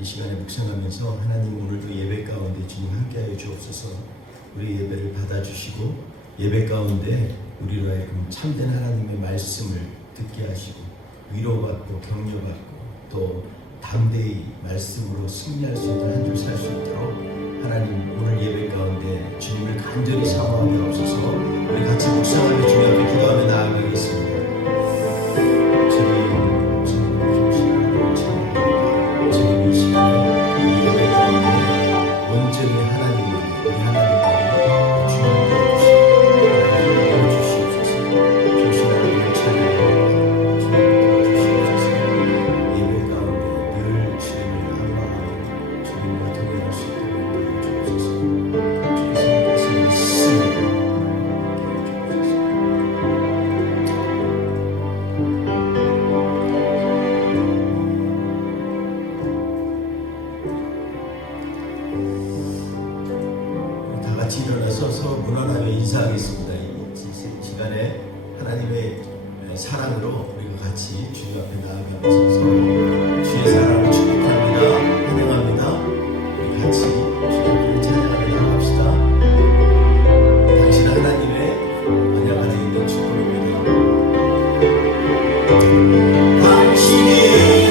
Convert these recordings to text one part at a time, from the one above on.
이 시간에 묵상하면서 하나님 오늘도 예배 가운데 주님 함께하여 주옵소서. 우리 예배를 받아주시고 예배 가운데 우리로 하여금 참된 하나님의 말씀을 듣게 하시고 위로받고 격려받고 또 담대히 말씀으로 승리할 수 있는 한 주 살 수 있도록 하나님 오늘 예배 가운데 주님을 간절히 사모하게 하옵소서. 우리 같이 묵상하며 주님 앞에 기도하며 나아가겠습니다. 지금 이 시간에 우리 예배 가운데 온전히 하나님을 우리 하나님을 주님께 주시옵소서. 주신 하나님을 찬양하며 주님께 주시옵소서. 예배 가운데 늘 주님을 악망하며 주님과 동행할 수 있도록 인도해 주옵소서. 주께서 있습니다. 다 같이 일어나서 서로 문안하며 인사하겠습니다. 이 시간에 하나님의 사랑으로 우리가 같이 주님 앞에 나아가면서 서로 주의 사랑을 축복합니다. 환영합니다. 우리 같이 주님 앞에 찬양하며 나아갑시다. 당신 하나님의 언약 안에 있는 축복입니다. 당신이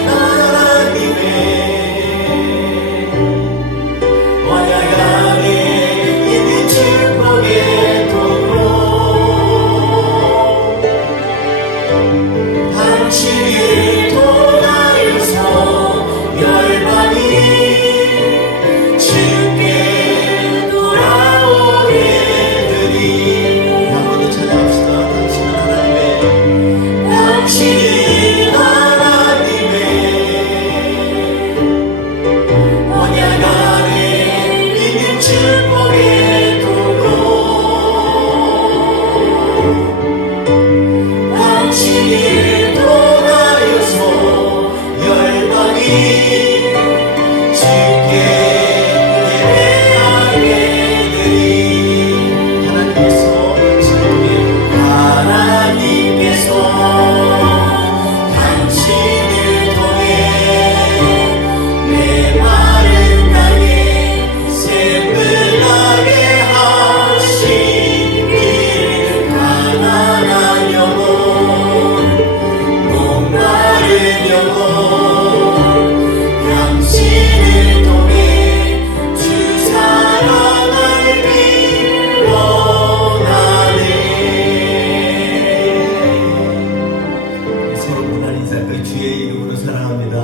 하나님의 언약 안에 있는 축복의 도로 당신을 통하여서 열방이 주께 돌아오게 되리. 한 번 더 찬양합시다. 당신은 하나님의 언약 안에 있는 축복의 도로 당신을 통하여서 열방이 주께 예배하게 되리. 하나님께서 당신을 통해 내 마른 땅에 새불나게 하시길. 가난한 영혼 목마른 영혼 당신을 통해 주 사랑 알길 원하네. 서로 문안 인사까지 주의 이름으로 사랑합니다.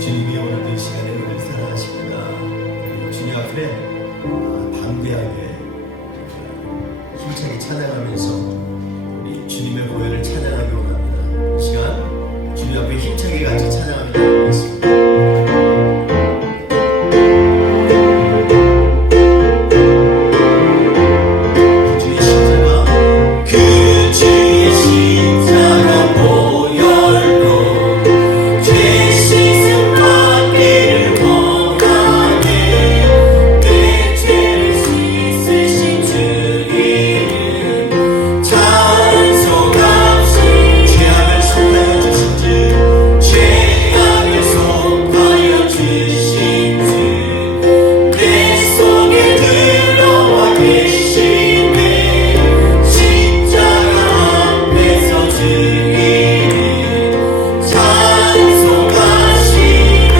주님이 오늘도 이 시간에 우리를 사랑하십니다. 그리고 주님 앞에 담대하게 힘차게 찬양하면서 우리 주님의 보혈을 찬양하기 원합니다. 이 시간 주님 앞에 힘차게 같이 찬양하며 나아가겠습니다. 그 주의 십자가 보혈로 죄 씻음 받기를 원하네. 내 죄를 씻으신 주 이름 찬송합시다. 죄악을 속하여 주신 주 죄악을 속하여 주신 주 내 속에 들어와 계시네. 십자가 앞에서 주 이름 찬송합시다.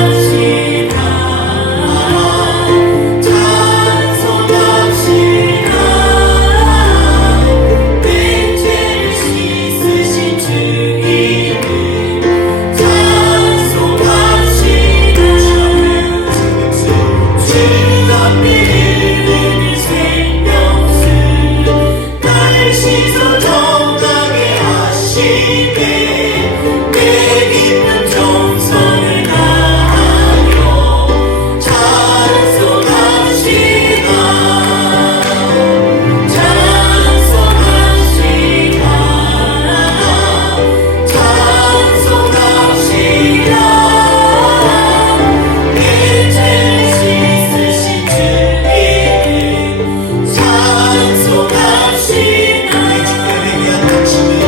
찬송합시다. 찬송합시다. 내 죄를 씻으신 주 이름 찬송합시다. 주가 믿는 생명수 나를 씻어 정하게 하시네. 내 깊은 정성을 다하여 찬송합시다. 찬송합시다. 찬송합시다. 내 죄를 씻으신 주 이름 찬송합시다. 내 주께 위한 당신을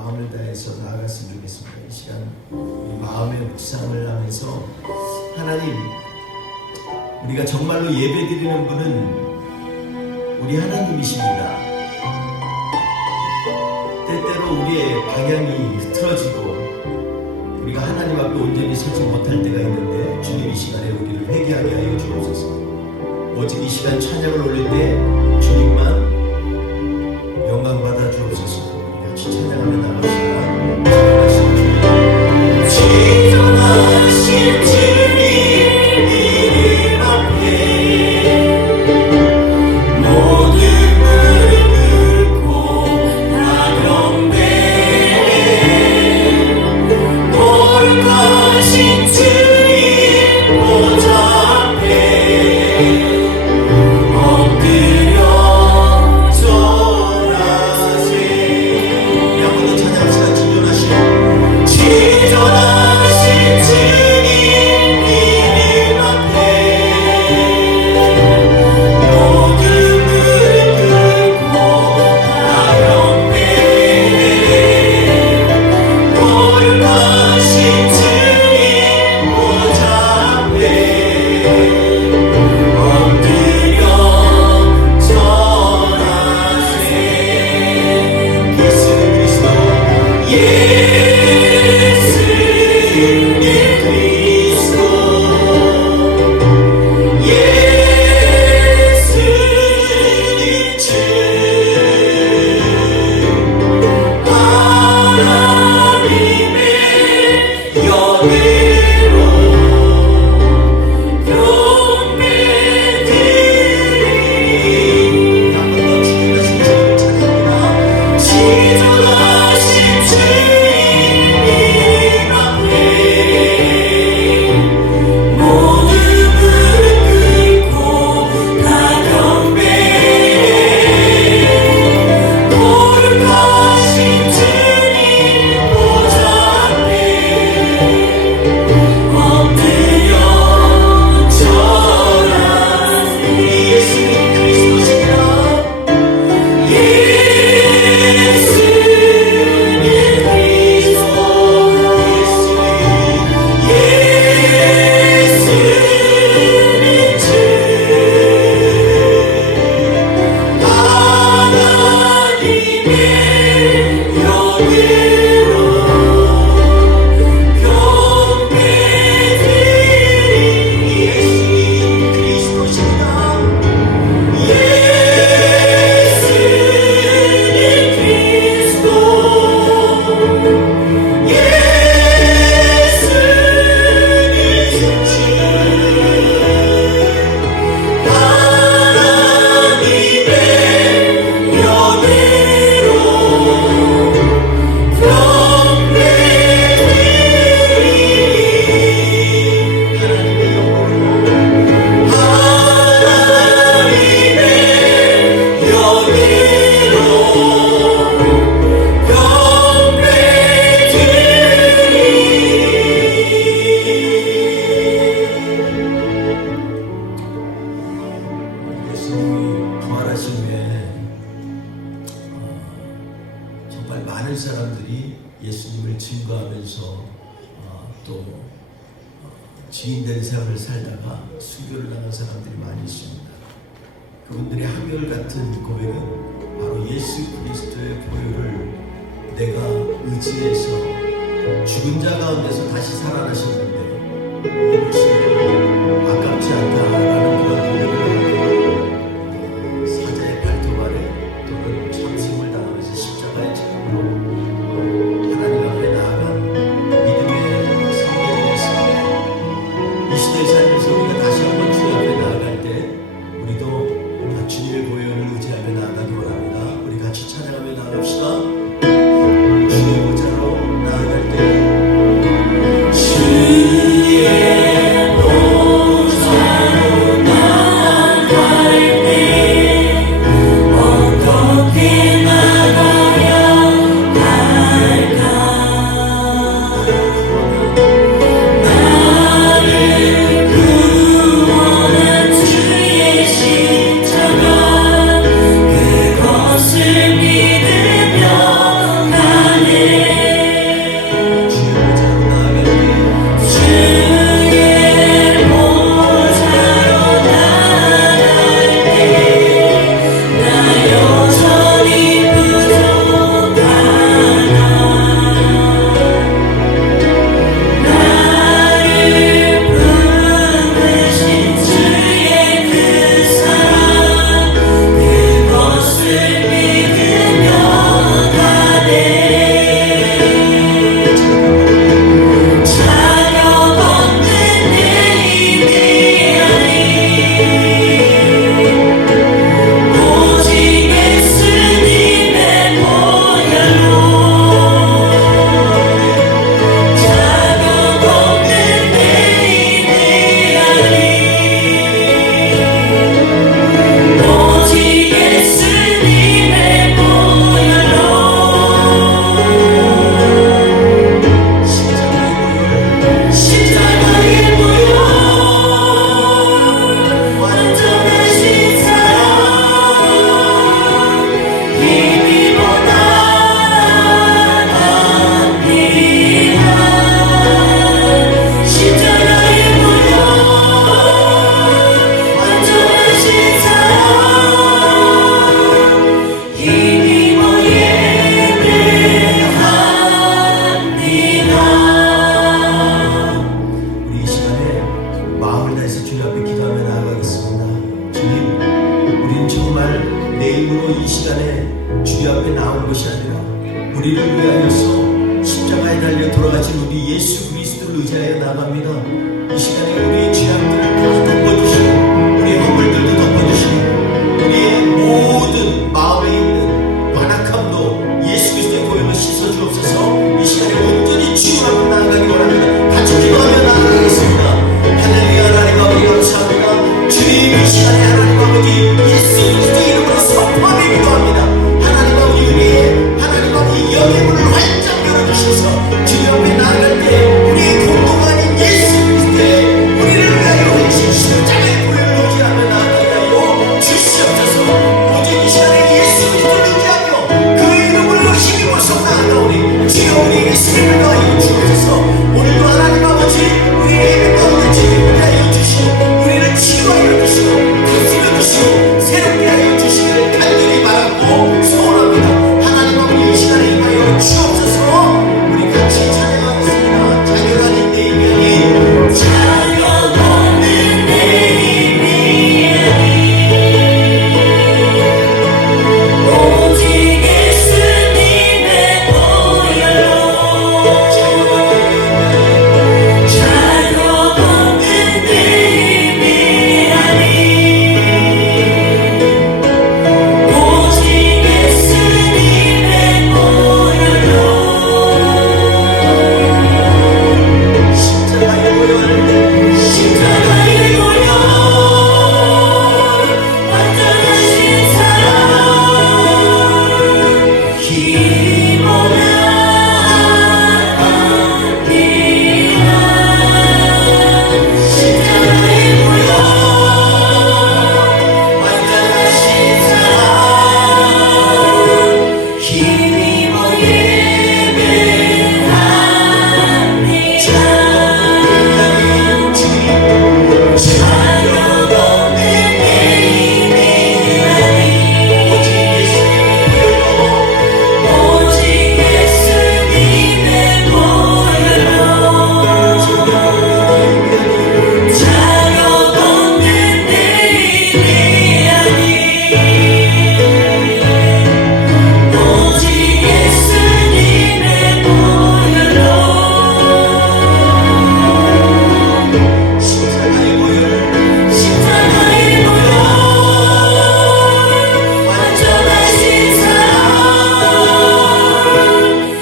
마음을 다해서 나아갔으면 좋겠습니다. 이 시간 우리 마음의 묵상을 하면서 하나님, 우리가 정말로 예배드리는 분은 우리 하나님이십니다. 때때로 우리의 방향이 흐트러지고 우리가 하나님 앞에 온전히 서지 못할 때가 있는데, 주님 이 시간에 우리를 회개하게 하여 주옵소서. 오직 이 시간 찬양을 올릴 때 주님만 영광 받아 주옵소서. 같이 찬양하며 나갑시다. 지존하신 주님 이름 앞에 모든 무릎 꿇고 다 경배, 거룩하신 주님 보좌 앞에 지인된 삶을 살다가 순교를 당한 사람들이 많이 있습니다. 그분들의 한결같은 고백은 바로 예수 그리스도의 보혈을 내가 의지해서 죽은 자 가운데서 다시 살아나셨는데 이것이 아깝지 않다라는 그런 고백을 하고 사자의 발톱 아래 또는 참생을 당하면서 십자가의 책임으로 하나님 앞에 나아간 믿음의 성도들이 있습니다. 이 시대의 삶에서 우리가 다시 한번 주님 앞에 나아갈 때 우리도 주님의 보혈을 의지하며 나아가기 원합니다. 우리 같이 찬양하며 나아갑시다. 주의 보좌로 나아갈 때 주의 어떻게 나가야 우리를 위하여서 십자가에 달려 돌아가신 우리 예수 그리스도를 의지하여 나갑니다. 이 시간에 우리의 죄악들을 다 덮어주시고 우리의 허물들도 덮어주시고 우리의 모든 마음에 있는 완악함도 예수 그리스도의 보혈로 씻어주옵소서. 이 시간에 온전히 주님 앞에 나아가기 원합니다. 같이 기도하며 나아가겠습니다. 할렐루야. 하나님 아버지 감사합니다. 주님 이 시간에 하나님 아버지 예수 그리스도의 이름으로 선포하며 기도합니다. 하나님 아버지 우리의 하나님 아버지 영의 문을 활짝 열어주셔서 주님 앞에 나아갈 때 우리의 공동가 아닌 예수 그리스도의 우리를 위하여 흘리신 십자가의 보혈을 의지하며 나아가게 하여 주시옵소서. 오직 이 시간에 예수 그리스도를 의지하며 그 이름을 힘입어서 나아가오니 주여 우리에게 힘을 더하여 주옵소서. 오늘도 하나님 아버지 우리의 가운데 주님을 하여 주시고 우리를 치유하여 주시고 다스려 주시고 새롭게 하여 주시기를 간절히 바라고 소원합니다. 하나님 아버지 이 시간에 임하여 주옵소서. 우리 같이 찬양하겠습니다. 자녀라는 내 이름이 자녀 없는 내 이름이 오직 예수님의 보혈로 자녀 없는 내 이름이 오직 예수님의 보혈로 십자가의 보혈 완전하신 사랑 힘보다 십자가의 보혈 완전하신 사랑 힘입어 예배합니다. 자녀 없는 내 이름이 오직 예수님의 보혈로 자녀 없는 내 이름이 오직 예수님의 보혈로 십자가의 보혈 완전하신 사랑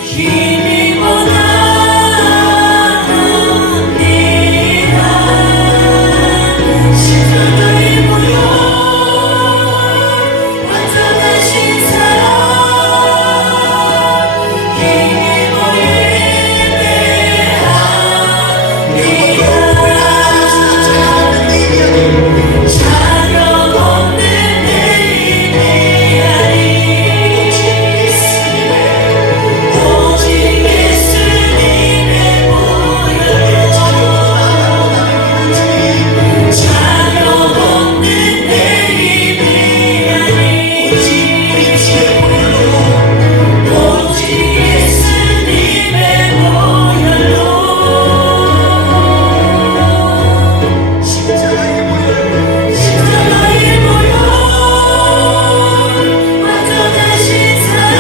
힘입어 나갑니다. 십자가의 보혈 완전하신 사랑 힘입어 예배합니다. 자녀 없는 내 이름이 오직 예수님의 보혈로 자녀 없는 내 이름이 오직 예수님의 보혈로 십자가의 보혈 완전하신 사랑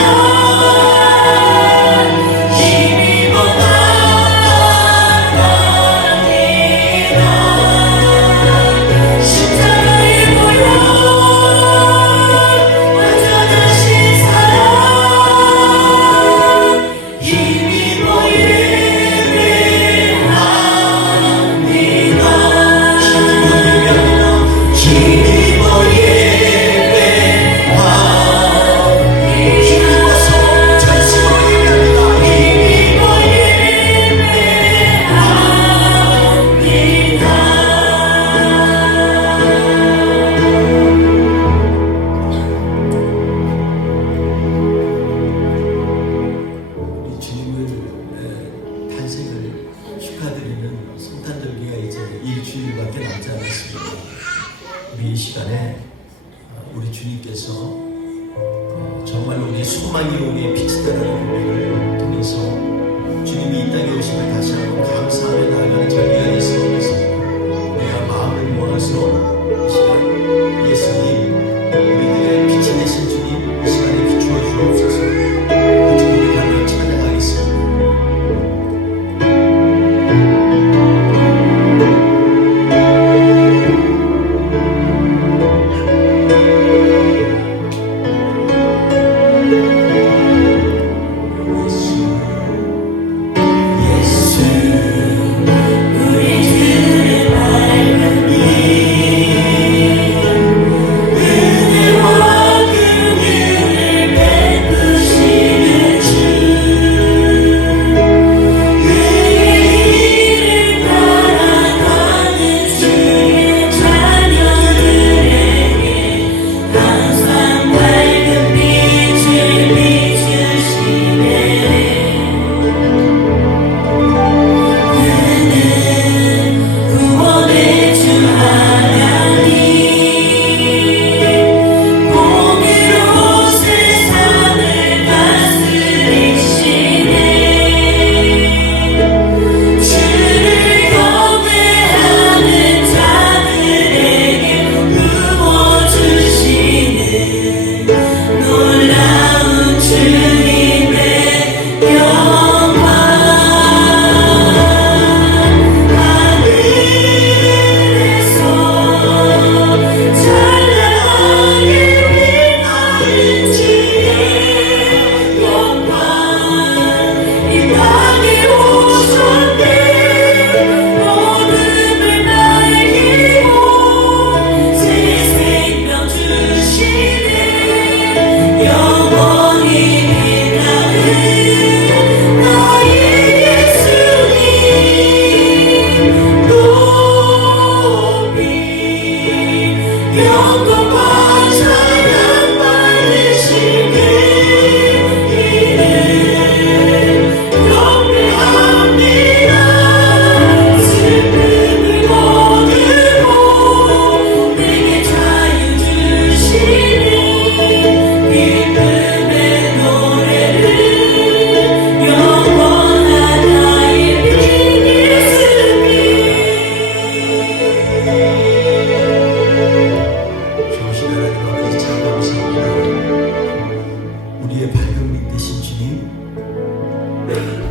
힘입어 나갑니다. 십자가의 보혈 완전하신 사랑 힘입어 예배합니다. 힘입어 예배합니다. 힘입어서 전심으로 예배합니다. 힘입어 우리 주님을 탄생을 축하드리는 성탄절기가 이제 일주일밖에 남지 않았습니다. 우리 이 시간에 우리 주님께서 정말로 우리 소망이 우리의 빛이다라는 고백을 통해서 주님이 이 땅에 오심을 다시 한번 감사하며 나아가는 절기가 됐으면 좋겠습니다. 우리가 마음을 모아서 이 시간 예수님 우리들의 빛이 되신 주님 이 시간에 비추어 주옵소서. 같이 고백하는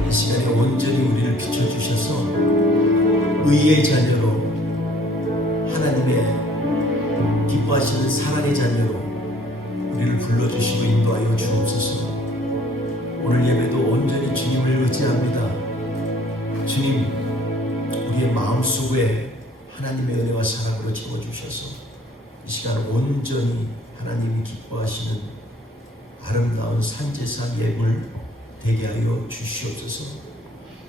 이 시간에 온전히 우리를 비춰주셔서 의의 자녀로 하나님의 기뻐하시는 사랑의 자녀로 우리를 불러주시고 인도하여 주옵소서. 오늘 예배도 온전히 주님을 의지합니다. 주님, 우리의 마음속에 하나님의 은혜와 사랑으로 채워주셔서 이 시간 온전히 하나님이 기뻐하시는 아름다운 산제사 예물 되게 하여 주시옵소서.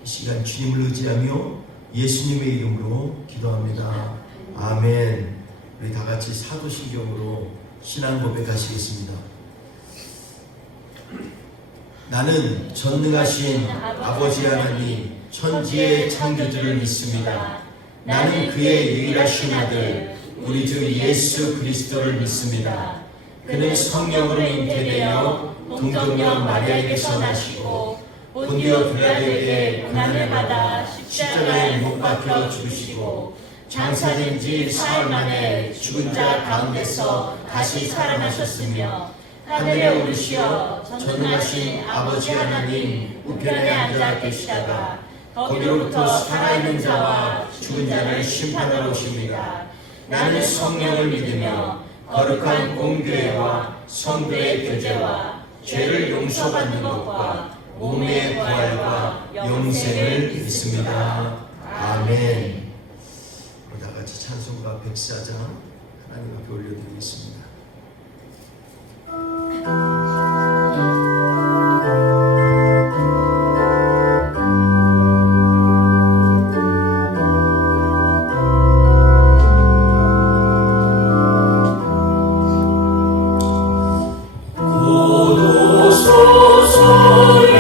이 시간 주님을 의지하며 예수님의 이름으로 기도합니다. 아멘. 우리 다 같이 사도신경으로 신앙 고백하시겠습니다. 나는 전능하신 아버지 하나님 천지의 창조주를 믿습니다. 나는 그의 유일하신 아들 우리 주 예수 그리스도를 믿습니다. 그는 성령으로 잉태되어 동정녀 마리아에게서 나시고 본디오 빌라도에게 고난을 받아 십자가에 못 박혀 죽으시고 장사된 지 사흘 만에 죽은 자 가운데서 다시 살아나셨으며 하늘에 오르시어 전능하신 아버지 하나님 우편에 앉아 계시다가 거기로부터 살아있는 자와 죽은 자를 심판하러 오십니다. 나는 성령을 믿으며 거룩한 공교회와 성도의 교제와 죄를 용서받는 것과 몸의 부활과 영생을 믿습니다. 아멘. 다 같이 찬송가 104장 하나님 앞에 올려드리겠습니다. 소소리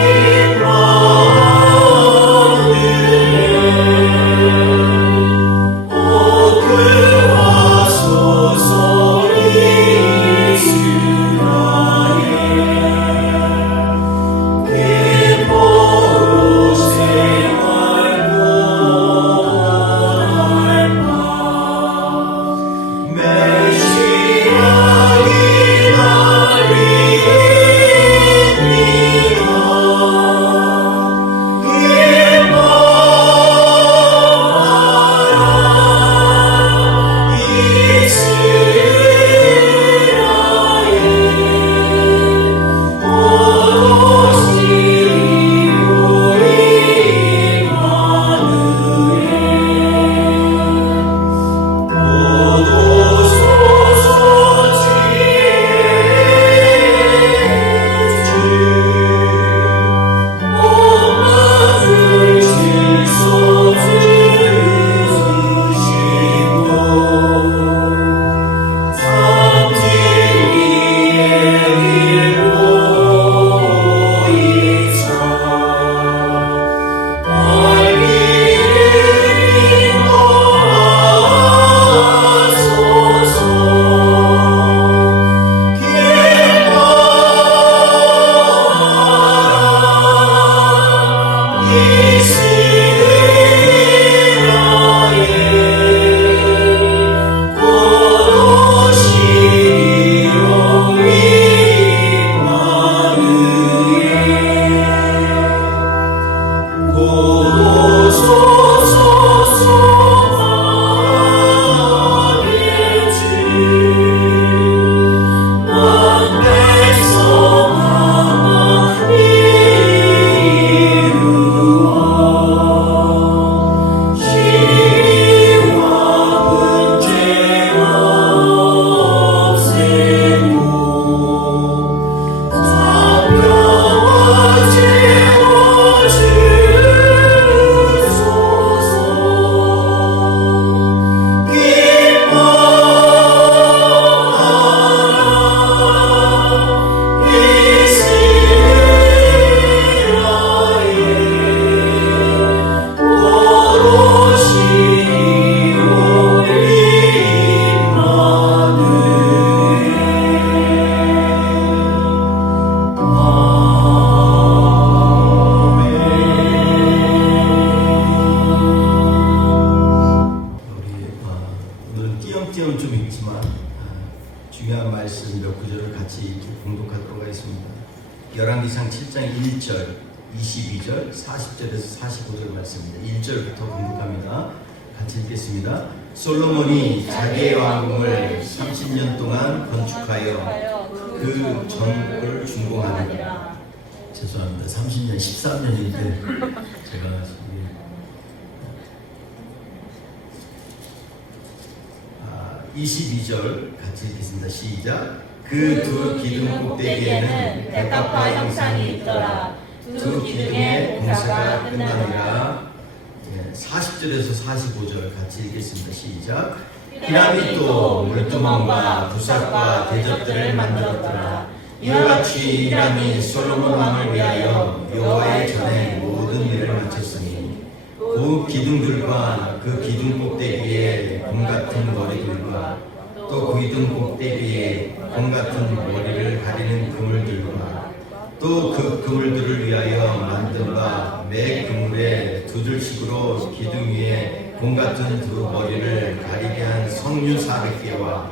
22절, 40절에서 45절 말씀입니다. 1절부터 공독합니다. 같이 읽겠습니다. 솔로몬이 자기의 왕궁을 30년 동안 건축하여 그 전국을 준공하니라. 죄송합니다. 30년, 13년인데 제가 22절 같이 읽겠습니다. 시작. 그 두 기둥 꼭대기에는 백합화 형상이 있더라. 두 기둥의 공사가 끝나니라. 40절에서 45절 같이 읽겠습니다. 시작. 히람이 또 물두멍과 부삭과 대접들을 만들었더라. 이와 같이 히람이 솔로몬 왕을 위하여 여호와의 전에 모든 일을 마쳤으니 그 기둥들과 그 기둥 꼭대기에 공 같은 머리들과 또 그 기둥 꼭대기에 공 같은 머리를 가리는 그물들과 또 그 그물들을 위하여 만든 바 매 그물에 두 줄씩으로 기둥 위에 공 같은 두 머리를 가리게 한 석류 400개와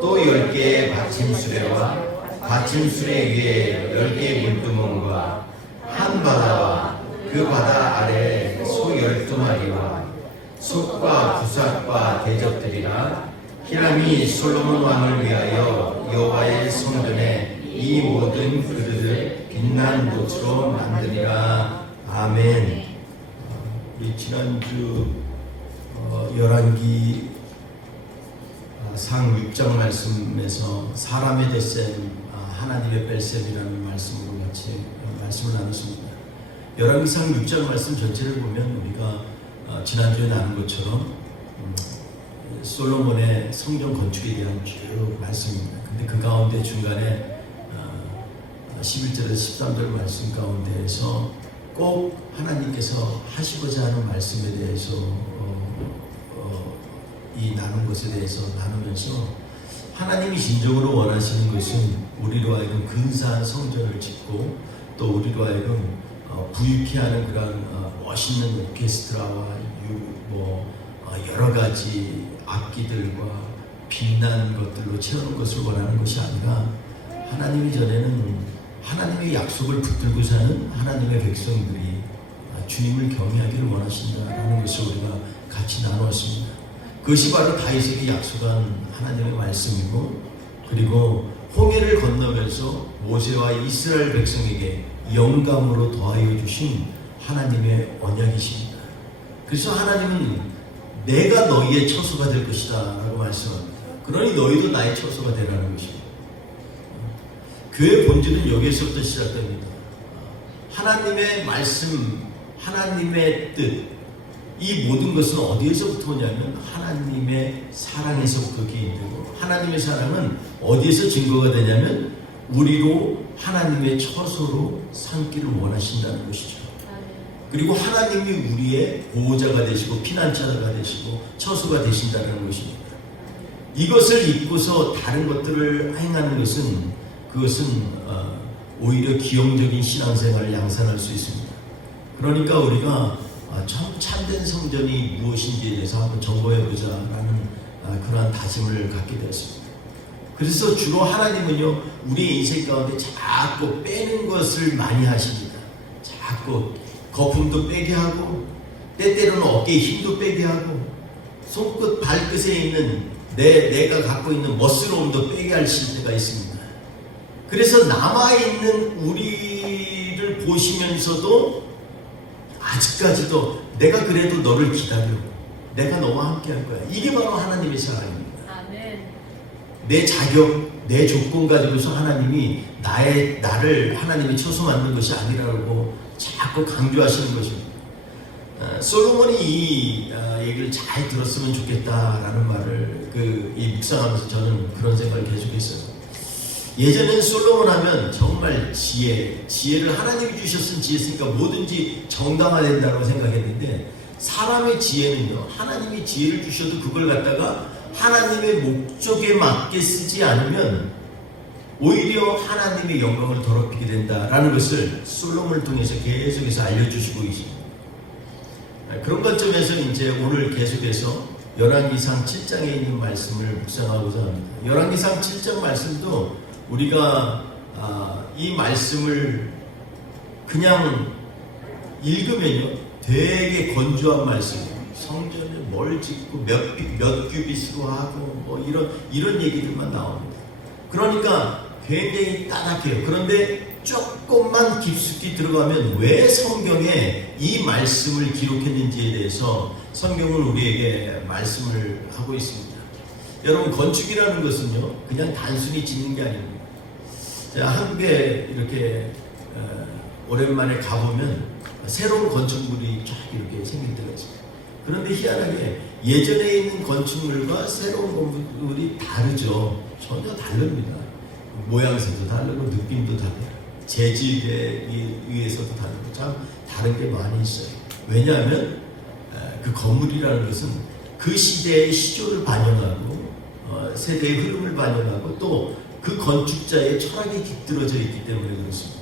또 10개의 받침수레와 받침수레 위에 10개의 물두멍과 한 바다와 그 바다 아래 소 12마리와 솥과 부삭과 대접들이라. 히람이 솔로몬 왕을 위하여 여호와의 성전에 이 모든 그릇을 빛난 놋으로 만드니라. 아멘. 우리 지난주 열왕기 상 6장 말씀에서 사람의 덧셈 하나님의 뺄셈이라는 말씀으로 같이 말씀을 나눴습니다. 열왕기상 6장 말씀 전체를 보면 우리가 지난주에 나눈 것처럼 솔로몬의 성전 건축에 대한 쭉 말씀입니다. 근데 그 가운데 중간에 11절에서 13절 말씀 가운데에서 꼭 하나님께서 하시고자 하는 말씀에 대해서 이 나눈 것에 대해서 나누면서 하나님이 진정으로 원하시는 것은 우리로 하여금 근사한 성전을 짓고 또 우리로 하여금 부유케 하는 그런 멋있는 오케스트라와 여러 가지 악기들과 빛난 것들로 채우는 것을 원하는 것이 아니라 하나님이 전에는 하나님의 약속을 붙들고 사는 하나님의 백성들이 주님을 경외하기를 원하신다라는 것을 우리가 같이 나누었습니다. 그것이 바로 다윗에게 약속한 하나님의 말씀이고, 그리고 홍해를 건너면서 모세와 이스라엘 백성에게 영감으로 더하여 주신 하나님의 언약이십니다. 그래서 하나님은 내가 너희의 처소가 될 것이다 라고 말씀합니다. 그러니 너희도 나의 처소가 되라는 것입니다. 교회의 본질은 여기에서부터 시작됩니다. 하나님의 말씀, 하나님의 뜻, 이 모든 것은 어디에서부터 오냐면 하나님의 사랑에서부터 기인되고, 하나님의 사랑은 어디에서 증거가 되냐면 우리로 하나님의 처소로 삼기를 원하신다는 것이죠. 그리고 하나님이 우리의 보호자가 되시고 피난처가 되시고 처소가 되신다는 것입니다. 이것을 잊고서 다른 것들을 행하는 것은 오히려 기형적인 신앙생활을 양산할 수 있습니다. 그러니까 우리가 참된 성전이 무엇인지에 대해서 한번 점검해보자라는 그러한 다짐을 갖게 되었습니다. 그래서 주로 하나님은요, 우리 인생 가운데 자꾸 빼는 것을 많이 하십니다. 자꾸 거품도 빼게 하고, 때때로는 어깨에 힘도 빼게 하고, 손끝 발끝에 있는 내가 갖고 있는 멋스러움도 빼게 하실 때가 있습니다. 그래서 남아있는 우리를 보시면서도 아직까지도 내가 그래도 너를 기다려, 내가 너와 함께 할 거야. 이게 바로 하나님의 사랑입니다. 아멘. 내 자격, 내 조건 가지고서 하나님이 나를 하나님이 처소 만든 것이 아니라고 자꾸 강조하시는 것입니다. 솔로몬이 이 얘기를 잘 들었으면 좋겠다라는 말을 이 묵상하면서 저는 그런 생각을 계속했어요. 예전엔 솔로몬 하면 정말 지혜를 하나님이 주셨은 지혜니까 뭐든지 정당화된다고 생각했는데, 사람의 지혜는요, 하나님이 지혜를 주셔도 그걸 갖다가 하나님의 목적에 맞게 쓰지 않으면 오히려 하나님의 영광을 더럽히게 된다라는 것을 솔로몬을 통해서 계속해서 알려주시고 계십니다. 그런 관점에서 이제 오늘 계속해서 열왕기상 7장에 있는 말씀을 묵상하고자 합니다. 열왕기상 7장 말씀도 우리가 이 말씀을 그냥 읽으면요 되게 건조한 말씀. 성전을 뭘 짓고 몇 규빗으로 하고 뭐 이런 얘기들만 나옵니다. 그러니까 굉장히 따뜻해요. 그런데 조금만 깊숙이 들어가면 왜 성경에 이 말씀을 기록했는지에 대해서 성경은 우리에게 말씀을 하고 있습니다. 여러분, 건축이라는 것은요 그냥 단순히 짓는 게 아닙니다. 자, 한국에 이렇게 오랜만에 가보면 새로운 건축물이 쫙 이렇게 생길 때가 있습니다. 그런데 희한하게 예전에 있는 건축물과 새로운 건물이 다르죠. 전혀 다릅니다. 모양새도 다르고 느낌도 다르고 재질에 의해서도 다르고 참 다른 게 많이 있어요. 왜냐하면 그 건물이라는 것은 그 시대의 시조를 반영하고 세대의 흐름을 반영하고 또 그 건축자의 철학이 깃들어져 있기 때문에 그렇습니다.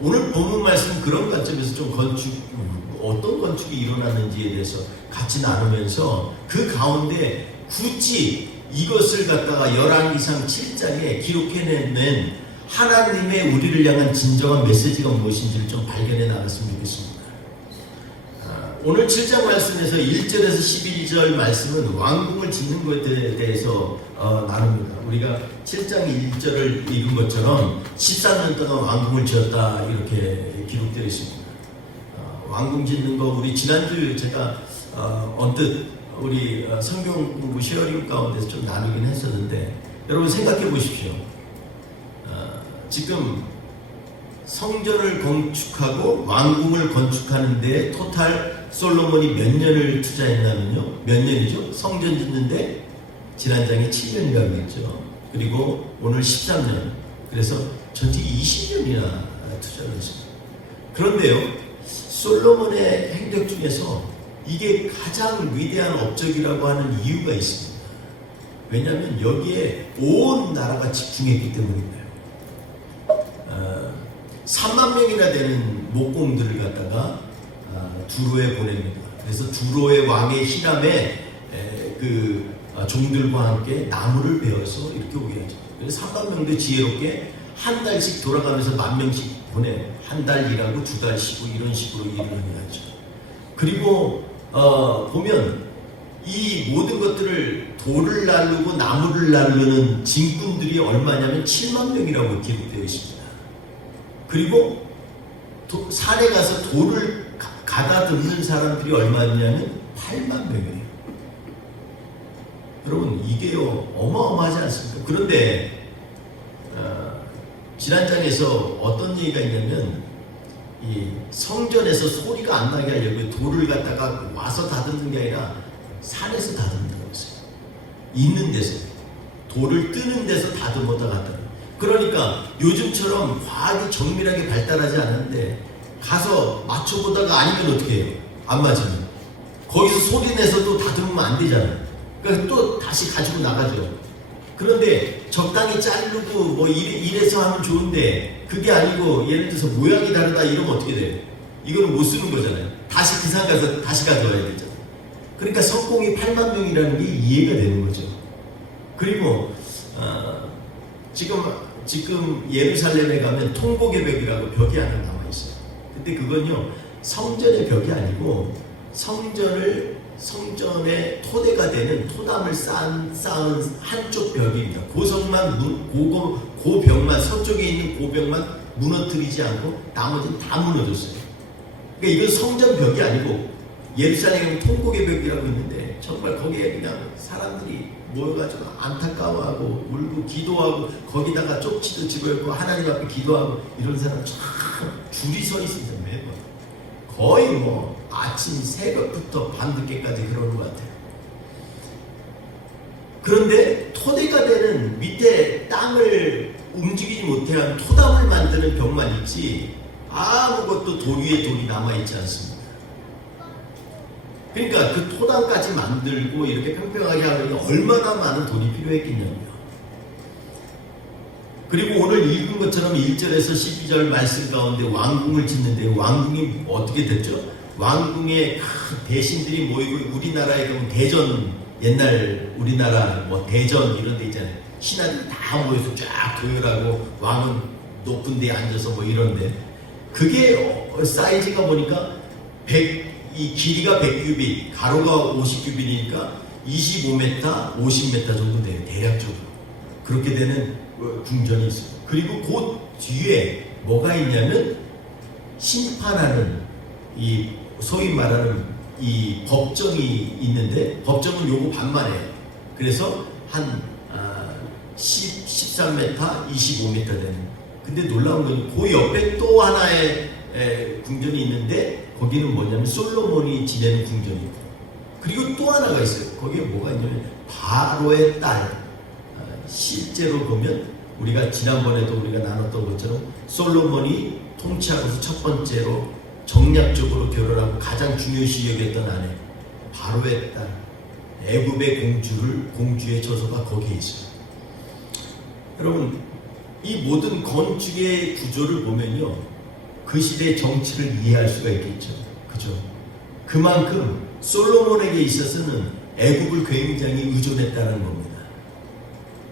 오늘 본문 말씀 그런 관점에서 좀 어떤 건축이 일어났는지에 대해서 같이 나누면서 그 가운데 굳이 이것을 갖다가 열왕기상 7장에 기록해낸 하나님의 우리를 향한 진정한 메시지가 무엇인지를 좀 발견해 나갔으면 좋겠습니다. 오늘 7장 말씀에서 1절에서 11절 말씀은 왕궁을 짓는 것에 대해서 나눕니다. 우리가 7장 1절을 읽은 것처럼 14년 동안 왕궁을 지었다 이렇게 기록되어 있습니다. 왕궁 짓는 거 우리 지난주 제가 언뜻 우리 성경 공부 쉐어링 가운데서 좀 나누긴 했었는데 여러분 생각해 보십시오. 지금 성전을 건축하고 왕궁을 건축하는데 토탈 솔로몬이 몇 년을 투자했냐면요. 몇 년이죠? 성전 짓는데 지난장에 7년이라고 했죠. 그리고 오늘 13년. 그래서 전체 20년이나 투자를 했습니다. 그런데요. 솔로몬의 행적 중에서 이게 가장 위대한 업적이라고 하는 이유가 있습니다. 왜냐하면 여기에 온 나라가 집중했기 때문입니다. 3만 명이나 되는 목공들을 갖다가 두로에 보냅니다. 그래서 두로의 왕의 히람에 그 종들과 함께 나무를 베어서 이렇게 오게 하죠. 그래서 3만 명도 지혜롭게 한 달씩 돌아가면서 10,000명씩 보내요. 한 달 일하고 2달 쉬고 이런 식으로 일을 하죠. 그리고 보면 이 모든 것들을 돌을 나르고 나무를 나르는 진꾼들이 얼마냐면 7만 명이라고 기록되어 있습니다. 그리고 산에 가서 돌을 가다듬는 사람들이 얼마냐면 8만 명이에요. 여러분 이게요 어마어마하지 않습니까? 그런데 지난장에서 어떤 얘기가 있냐면 이 성전에서 소리가 안 나게 하려고 돌을 갖다가 와서 다듬는 게 아니라 산에서 다듬는다고 했어요. 있는 데서 돌을 뜨는 데서 다듬었다 갔다. 그러니까 요즘처럼 과학이 정밀하게 발달하지 않은데 가서 맞춰보다가 아니면 어떻게 해요? 안 맞으면 거기서 소리 내서 또 다듬으면 안 되잖아요. 그러니까 또 다시 가지고 나가죠. 그런데 적당히 자르고 뭐 이래서 하면 좋은데 그게 아니고 예를 들어서 모양이 다르다 이러면 어떻게 돼요? 이거는 못 쓰는 거잖아요. 다시 그 산 가서 다시 가져와야 되잖아요. 그러니까 석공이 8만 명이라는 게 이해가 되는 거죠. 그리고 지금 예루살렘에 가면 통곡의 벽이 하나 남아 있어요. 근데 그건요 성전의 벽이 아니고 성전의 토대가 되는 토담을 쌓은 한쪽 벽입니다. 고벽만 서쪽에 있는 고벽만 무너뜨리지 않고 나머지는 다 무너졌어요. 그러니까 이건 성전 벽이 아니고 예루살렘에 통곡의 벽이라고 있는데 정말 거기에 그냥 사람들이 모여가지고 안타까워하고 울고 기도하고 거기다가 쪽지도 집어넣고 하나님 앞에 기도하고 이런 사람 참 줄이 서 있습니다. 매번 거의 뭐 아침 새벽부터 밤늦게까지 그러는 것 같아요. 그런데 토대가 되는 밑에 땅을 움직이지 못한 토담을 만드는 벽만 있지 아무것도 돌 위에 돌이 남아있지 않습니다. 그러니까 그 토담까지 만들고 이렇게 평평하게 하려면 얼마나 많은 돈이 필요했겠냐고요. 그리고 오늘 읽은 것처럼 1절에서 12절 말씀 가운데 왕궁을 짓는데 왕궁이 어떻게 됐죠? 왕궁에 대신들이 모이고 우리나라에 가면 대전 옛날 우리나라 뭐 대전 이런 데 있잖아요. 신하들이 다 모여서 쫙 도열하고 왕은 높은 데에 앉아서 뭐 이런데 그게 사이즈가 보니까 이 길이가 100규빗, 가로가 50규빗이니까 25m, 50m 정도 돼요. 대략적으로. 그렇게 되는 궁전이 있어요. 그리고 그 뒤에 뭐가 있냐면 심판하는 이 소위 말하는 이 법정이 있는데 법정은 요거 반만해요. 그래서 한 13m, 25m 되는. 근데 놀라운 건 그 옆에 또 하나의 궁전이 있는데 거기는 뭐냐면 솔로몬이 지내는 궁전이고, 그리고 또 하나가 있어요. 거기에 뭐가 있냐면 바로의 딸. 실제로 보면 우리가 지난번에도 우리가 나눴던 것처럼 솔로몬이 통치하고서 첫 번째로 정략적으로 결혼하고 가장 중요시 여겼던 아내 바로의 딸, 애굽의 공주의 저소가 거기에 있어요. 여러분, 이 모든 건축의 구조를 보면요, 그 시대의 정치를 이해할 수가 있겠죠. 그죠? 그만큼 솔로몬에게 있어서는 애굽을 굉장히 의존했다는 겁니다.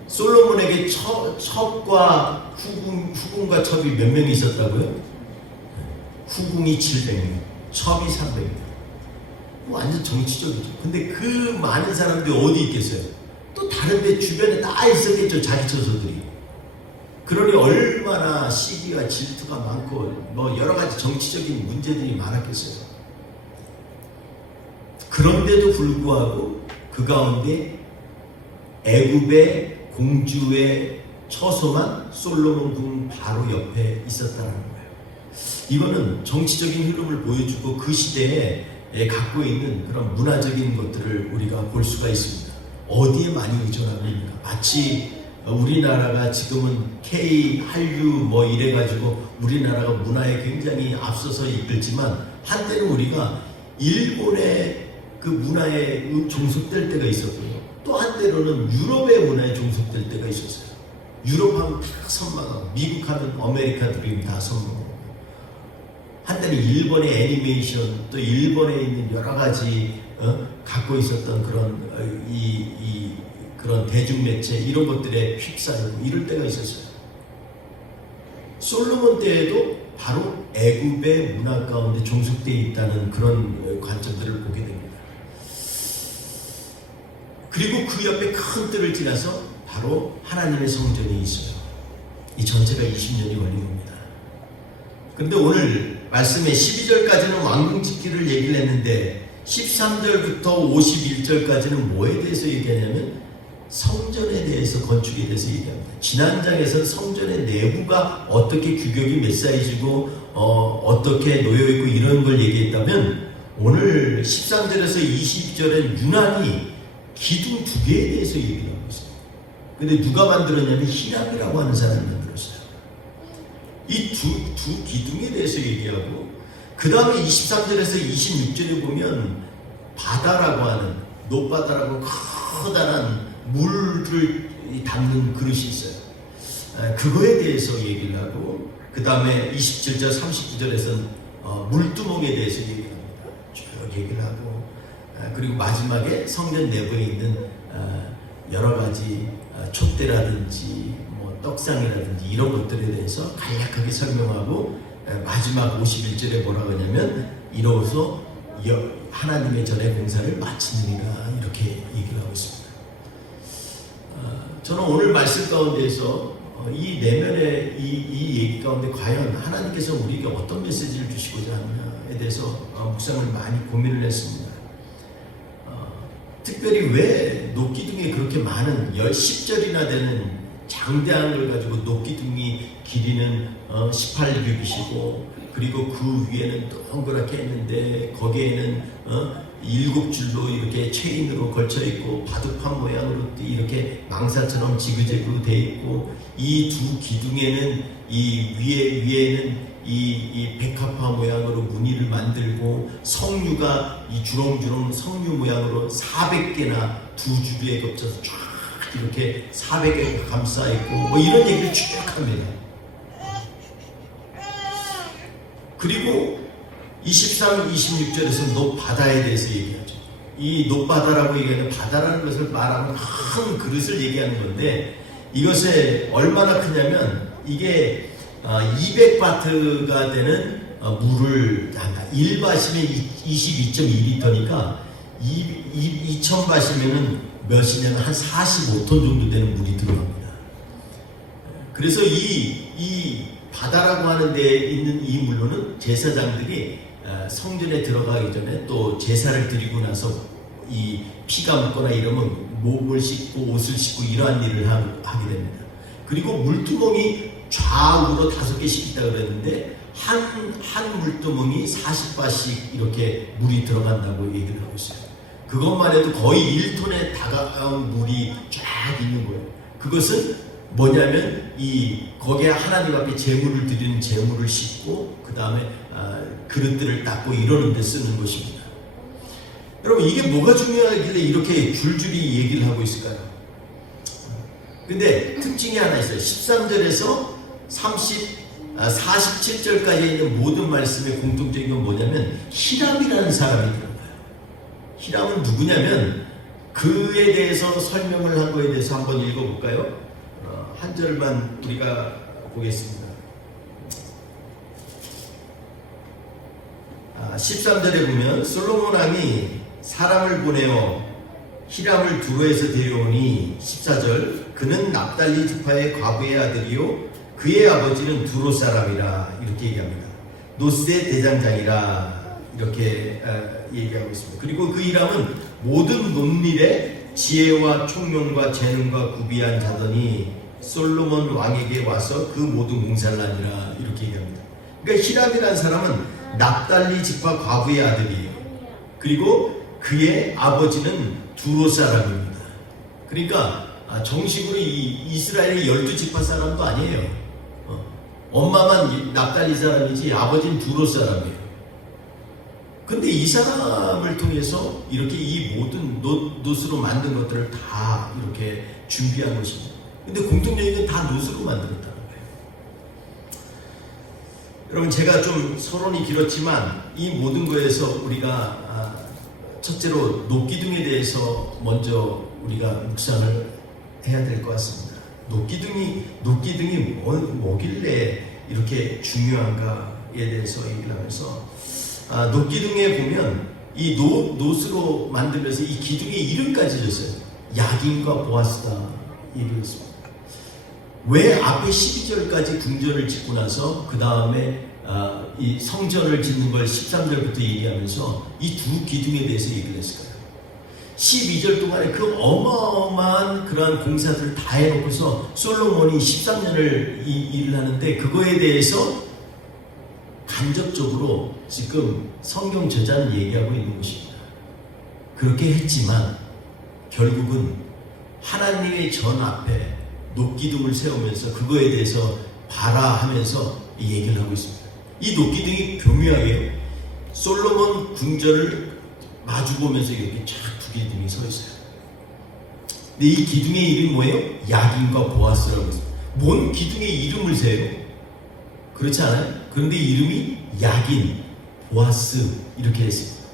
솔로몬에게 첩과 후궁과 첩이 몇 명이 있었다고요? 후궁이 700명, 첩이 300명. 완전 정치적이죠. 근데 그 많은 사람들이 어디 있겠어요? 또 다른 데 주변에 다 있었겠죠. 자기 처소들이. 그러니 얼마나 시기와 질투가 많고 뭐 여러 가지 정치적인 문제들이 많았겠어요. 그런데도 불구하고 그 가운데 애굽의 공주의 처소만 솔로몬 궁 바로 옆에 있었다는 거예요. 이거는 정치적인 흐름을 보여주고 그 시대에 갖고 있는 그런 문화적인 것들을 우리가 볼 수가 있습니다. 어디에 많이 의존하고 있는가? 마치 우리나라가 지금은 K, 한류 뭐 이래가지고 우리나라가 문화에 굉장히 앞서서 이끌지만 한때는 우리가 일본의 그 문화에 종속될 때가 있었고요. 또 한때로는 유럽의 문화에 종속될 때가 있었어요. 유럽하면 다 선망하고 미국 하면 아메리카 드림 다 선망하고, 한때는 일본의 애니메이션, 또 일본에 있는 여러 가지 갖고 있었던 그런 그런 대중매체 이런 것들에 휩싸이고 이럴 때가 있었어요. 솔로몬 때에도 바로 애굽의 문화 가운데 종속되어 있다는 그런 관점들을 보게 됩니다. 그리고 그 옆에 큰 뜰을 지나서 바로 하나님의 성전이 있어요. 이 전체가 20년이 걸린 겁니다. 그런데 오늘 말씀에 12절까지는 왕궁 짓기를 얘기를 했는데 13절부터 51절까지는 뭐에 대해서 얘기하냐면 성전에 대해서, 건축에 대해서 얘기합니다. 지난 장에서는 성전의 내부가 어떻게 규격이 몇 사이즈고 어떻게 놓여있고 이런 걸 얘기했다면 오늘 13절에서 22절엔 유난히 기둥 2개에 대해서 얘기를 하고 있어요. 근데 누가 만들었냐면 히람이라고 하는 사람이 만들었어요. 이 두 기둥에 대해서 얘기하고, 그 다음에 23절에서 26절에 보면 바다라고 하는, 노바다라고 커다란 물을 담는 그릇이 있어요. 그거에 대해서 얘기를 하고, 그 다음에 27절, 39절에서는 물두멍에 대해서 얘기를 합니다. 쭉 얘기를 하고, 그리고 마지막에 성전 내부에 있는 여러 가지 촛대라든지 뭐 떡상이라든지 이런 것들에 대해서 간략하게 설명하고, 마지막 51절에 뭐라고 하냐면 이로써 하나님의 전의 공사를 마치느니라, 이렇게 얘기를 하고 있습니다. 저는 오늘 말씀 가운데에서 이 내면의 이 얘기 가운데 과연 하나님께서 우리에게 어떤 메시지를 주시고자 하느냐에 대해서 묵상을 많이 고민을 했습니다. 특별히 왜 녹기둥에 그렇게 많은 10절이나 되는 장대한 걸 가지고 녹기둥이 길이는 18규빗이고, 그리고 그 위에는 동그랗게 했는데 거기에는 7줄로 이렇게 체인으로 걸쳐 있고 바둑판 모양으로 이렇게 망사처럼 지그재그로 되어 있고, 이 두 기둥에는 이 위에는 이 백합화 모양으로 무늬를 만들고, 성류가 이 주렁주렁 성류 모양으로 400개나 두 주류에 겹쳐서 쫙 이렇게 400개 감싸 있고, 뭐 이런 얘기를 쭉 합니다. 그리고 23, 26절에서 노바다에 대해서 얘기하죠. 이 노바다라고 얘기하는, 바다라는 것을 말하는 큰 그릇을 얘기하는 건데, 이것에 얼마나 크냐면 이게 200바트가 되는 물을 1바시면 22.2리터니까 2000바시면은 몇이냐면 한 45톤 정도 되는 물이 들어갑니다. 그래서 이 바다라고 하는 데에 있는 이 물로는 제사장들이 성전에 들어가기 전에 또 제사를 드리고 나서 이 피가 묻거나 이러면 몸을 씻고 옷을 씻고 이러한 일을 하게 됩니다. 그리고 물두멍이 좌우로 5개씩 있다고 그랬는데 한 물두멍이 40바씩 이렇게 물이 들어간다고 얘기를 하고 있어요. 그것만 해도 거의 1톤에 다가온 물이 쫙 있는 거예요. 그것은 뭐냐면 거기에 하나님 앞에 제물을 드리는 제물을 싣고 그 다음에 그릇들을 닦고 이러는 데 쓰는 것입니다. 여러분, 이게 뭐가 중요하길래 이렇게 줄줄이 얘기를 하고 있을까요? 근데 특징이 하나 있어요. 13절에서 47절까지 있는 모든 말씀의 공통적인 건 뭐냐면 히람이라는 사람이 들어가요. 히람은 누구냐면 그에 대해서 설명을 한 거에 대해서 한번 읽어볼까요? 한 절만 우리가 보겠습니다. 13절에 보면 솔로몬 왕이 사람을 보내어 히람을 두로에서 데려오니 14절 그는 납달리 지파의 과부의 아들이요 그의 아버지는 두로 사람이라 이렇게 얘기합니다. 노스의 대장장이라 이렇게 얘기하고 있습니다. 그리고 그 히람은 모든 논일에 지혜와 총명과 재능과 구비한 자더니 솔로몬 왕에게 와서 그 모든 공사를 하니라 이렇게 얘기합니다. 그러니까 히람이라는 사람은 납달리 지파 과부의 아들이에요. 그리고 그의 아버지는 두로 사람입니다. 그러니까 정식으로 이스라엘의 12지파 사람도 아니에요. 엄마만 납달리 사람이지 아버지는 두로 사람이에요. 근데 이 사람을 통해서 이렇게 이 모든 놋으로 만든 것들을 다 이렇게 준비한 것입니다. 근데 공통적인 건 다 놋으로 만들었다는 거예요. 여러분, 제가 좀 서론이 길었지만 이 모든 거에서 우리가 첫째로 놋기둥에 대해서 먼저 우리가 묵상을 해야 될 것 같습니다. 놋기둥이 뭐길래 이렇게 중요한가에 대해서 얘기를 하면서 놋기둥에 보면 이 놋으로 만들면서 이 기둥에 이름까지 줬어요. 야긴과 보아스다 얘기했습니다. 왜 앞에 12절까지 궁전을 짓고 나서 그 다음에 이 성전을 짓는 걸 13절부터 얘기하면서 이 두 기둥에 대해서 얘기를 했을까요? 12절 동안에 그 어마어마한 그러한 공사들을 다 해놓고서 솔로몬이 13년을 일을 하는데 그거에 대해서 간접적으로 지금 성경 저자는 얘기하고 있는 것입니다. 그렇게 했지만 결국은 하나님의 전 앞에 놋기둥을 세우면서 그거에 대해서 봐라 하면서 이 얘기를 하고 있습니다. 이 놋기둥이 교묘하게 솔로몬 궁전을 마주보면서 이렇게 쫙 두 기둥이 서 있어요. 근데 이 기둥의 이름이 뭐예요? 야긴과 보아스라고 했어요. 뭔 기둥의 이름을 세요? 그렇지 않아요? 그런데 이름이 야긴, 보아스 이렇게 했습니다.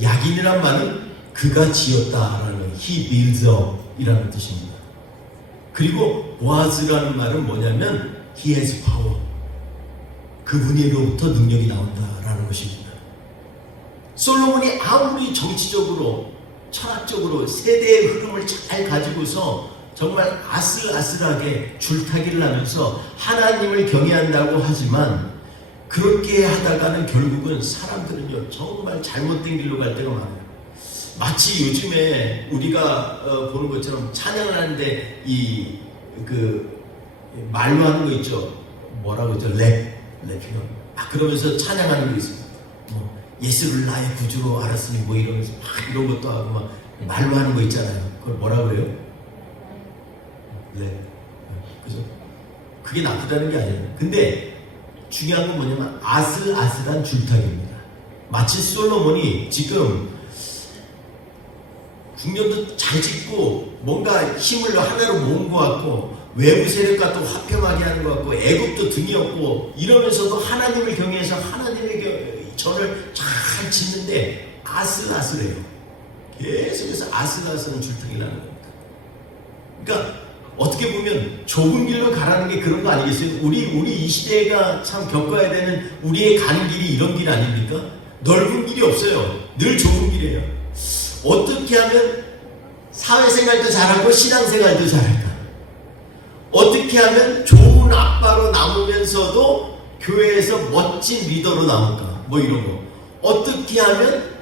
야긴이란 말은 그가 지었다라는 he builds up 이라는 뜻입니다. 그리고 보아스라는 말은 뭐냐면 he has power. 그분으로부터 능력이 나온다라는 것입니다. 솔로몬이 아무리 정치적으로 철학적으로 세대의 흐름을 잘 가지고서 정말 아슬아슬하게 줄타기를 하면서 하나님을 경외한다고 하지만 그렇게 하다가는 결국은 사람들은요 정말 잘못된 길로 갈 때가 많아요. 마치 요즘에 우리가 보는 것처럼 찬양을 하는데 말로 하는 거 있죠. 뭐라고 했죠? 랩이요. 그러면서 찬양하는 거 있습니다. 예수를 나의 구주로 알았으니 뭐 이러면서 막 이런 것도 하고 막 말로 하는 거 있잖아요. 그걸 뭐라 그래요? 랩. 그죠? 그게 나쁘다는 게 아니에요. 근데 중요한 건 뭐냐면 아슬아슬한 줄타기입니다. 마치 솔로몬이 지금 궁전도 잘 짓고 뭔가 힘을 하나로 모은 것 같고 외부 세력과 또 화평하게 하는 것 같고 애굽도 등이 없고 이러면서도 하나님을 경외해서 하나님의 전을 잘 짓는데 아슬아슬해요. 계속해서 아슬아슬한 줄타기를 하는 겁니다. 그러니까 어떻게 보면 좁은 길로 가라는 게 그런 거 아니겠어요? 우리 이 시대가 참 겪어야 되는 우리의 가는 길이 이런 길 아닙니까? 넓은 길이 없어요. 늘 좁은 길이에요. 어떻게 하면 사회생활도 잘하고 신앙생활도 잘할까? 어떻게 하면 좋은 아빠로 남으면서도 교회에서 멋진 리더로 남을까? 뭐 이런 거. 어떻게 하면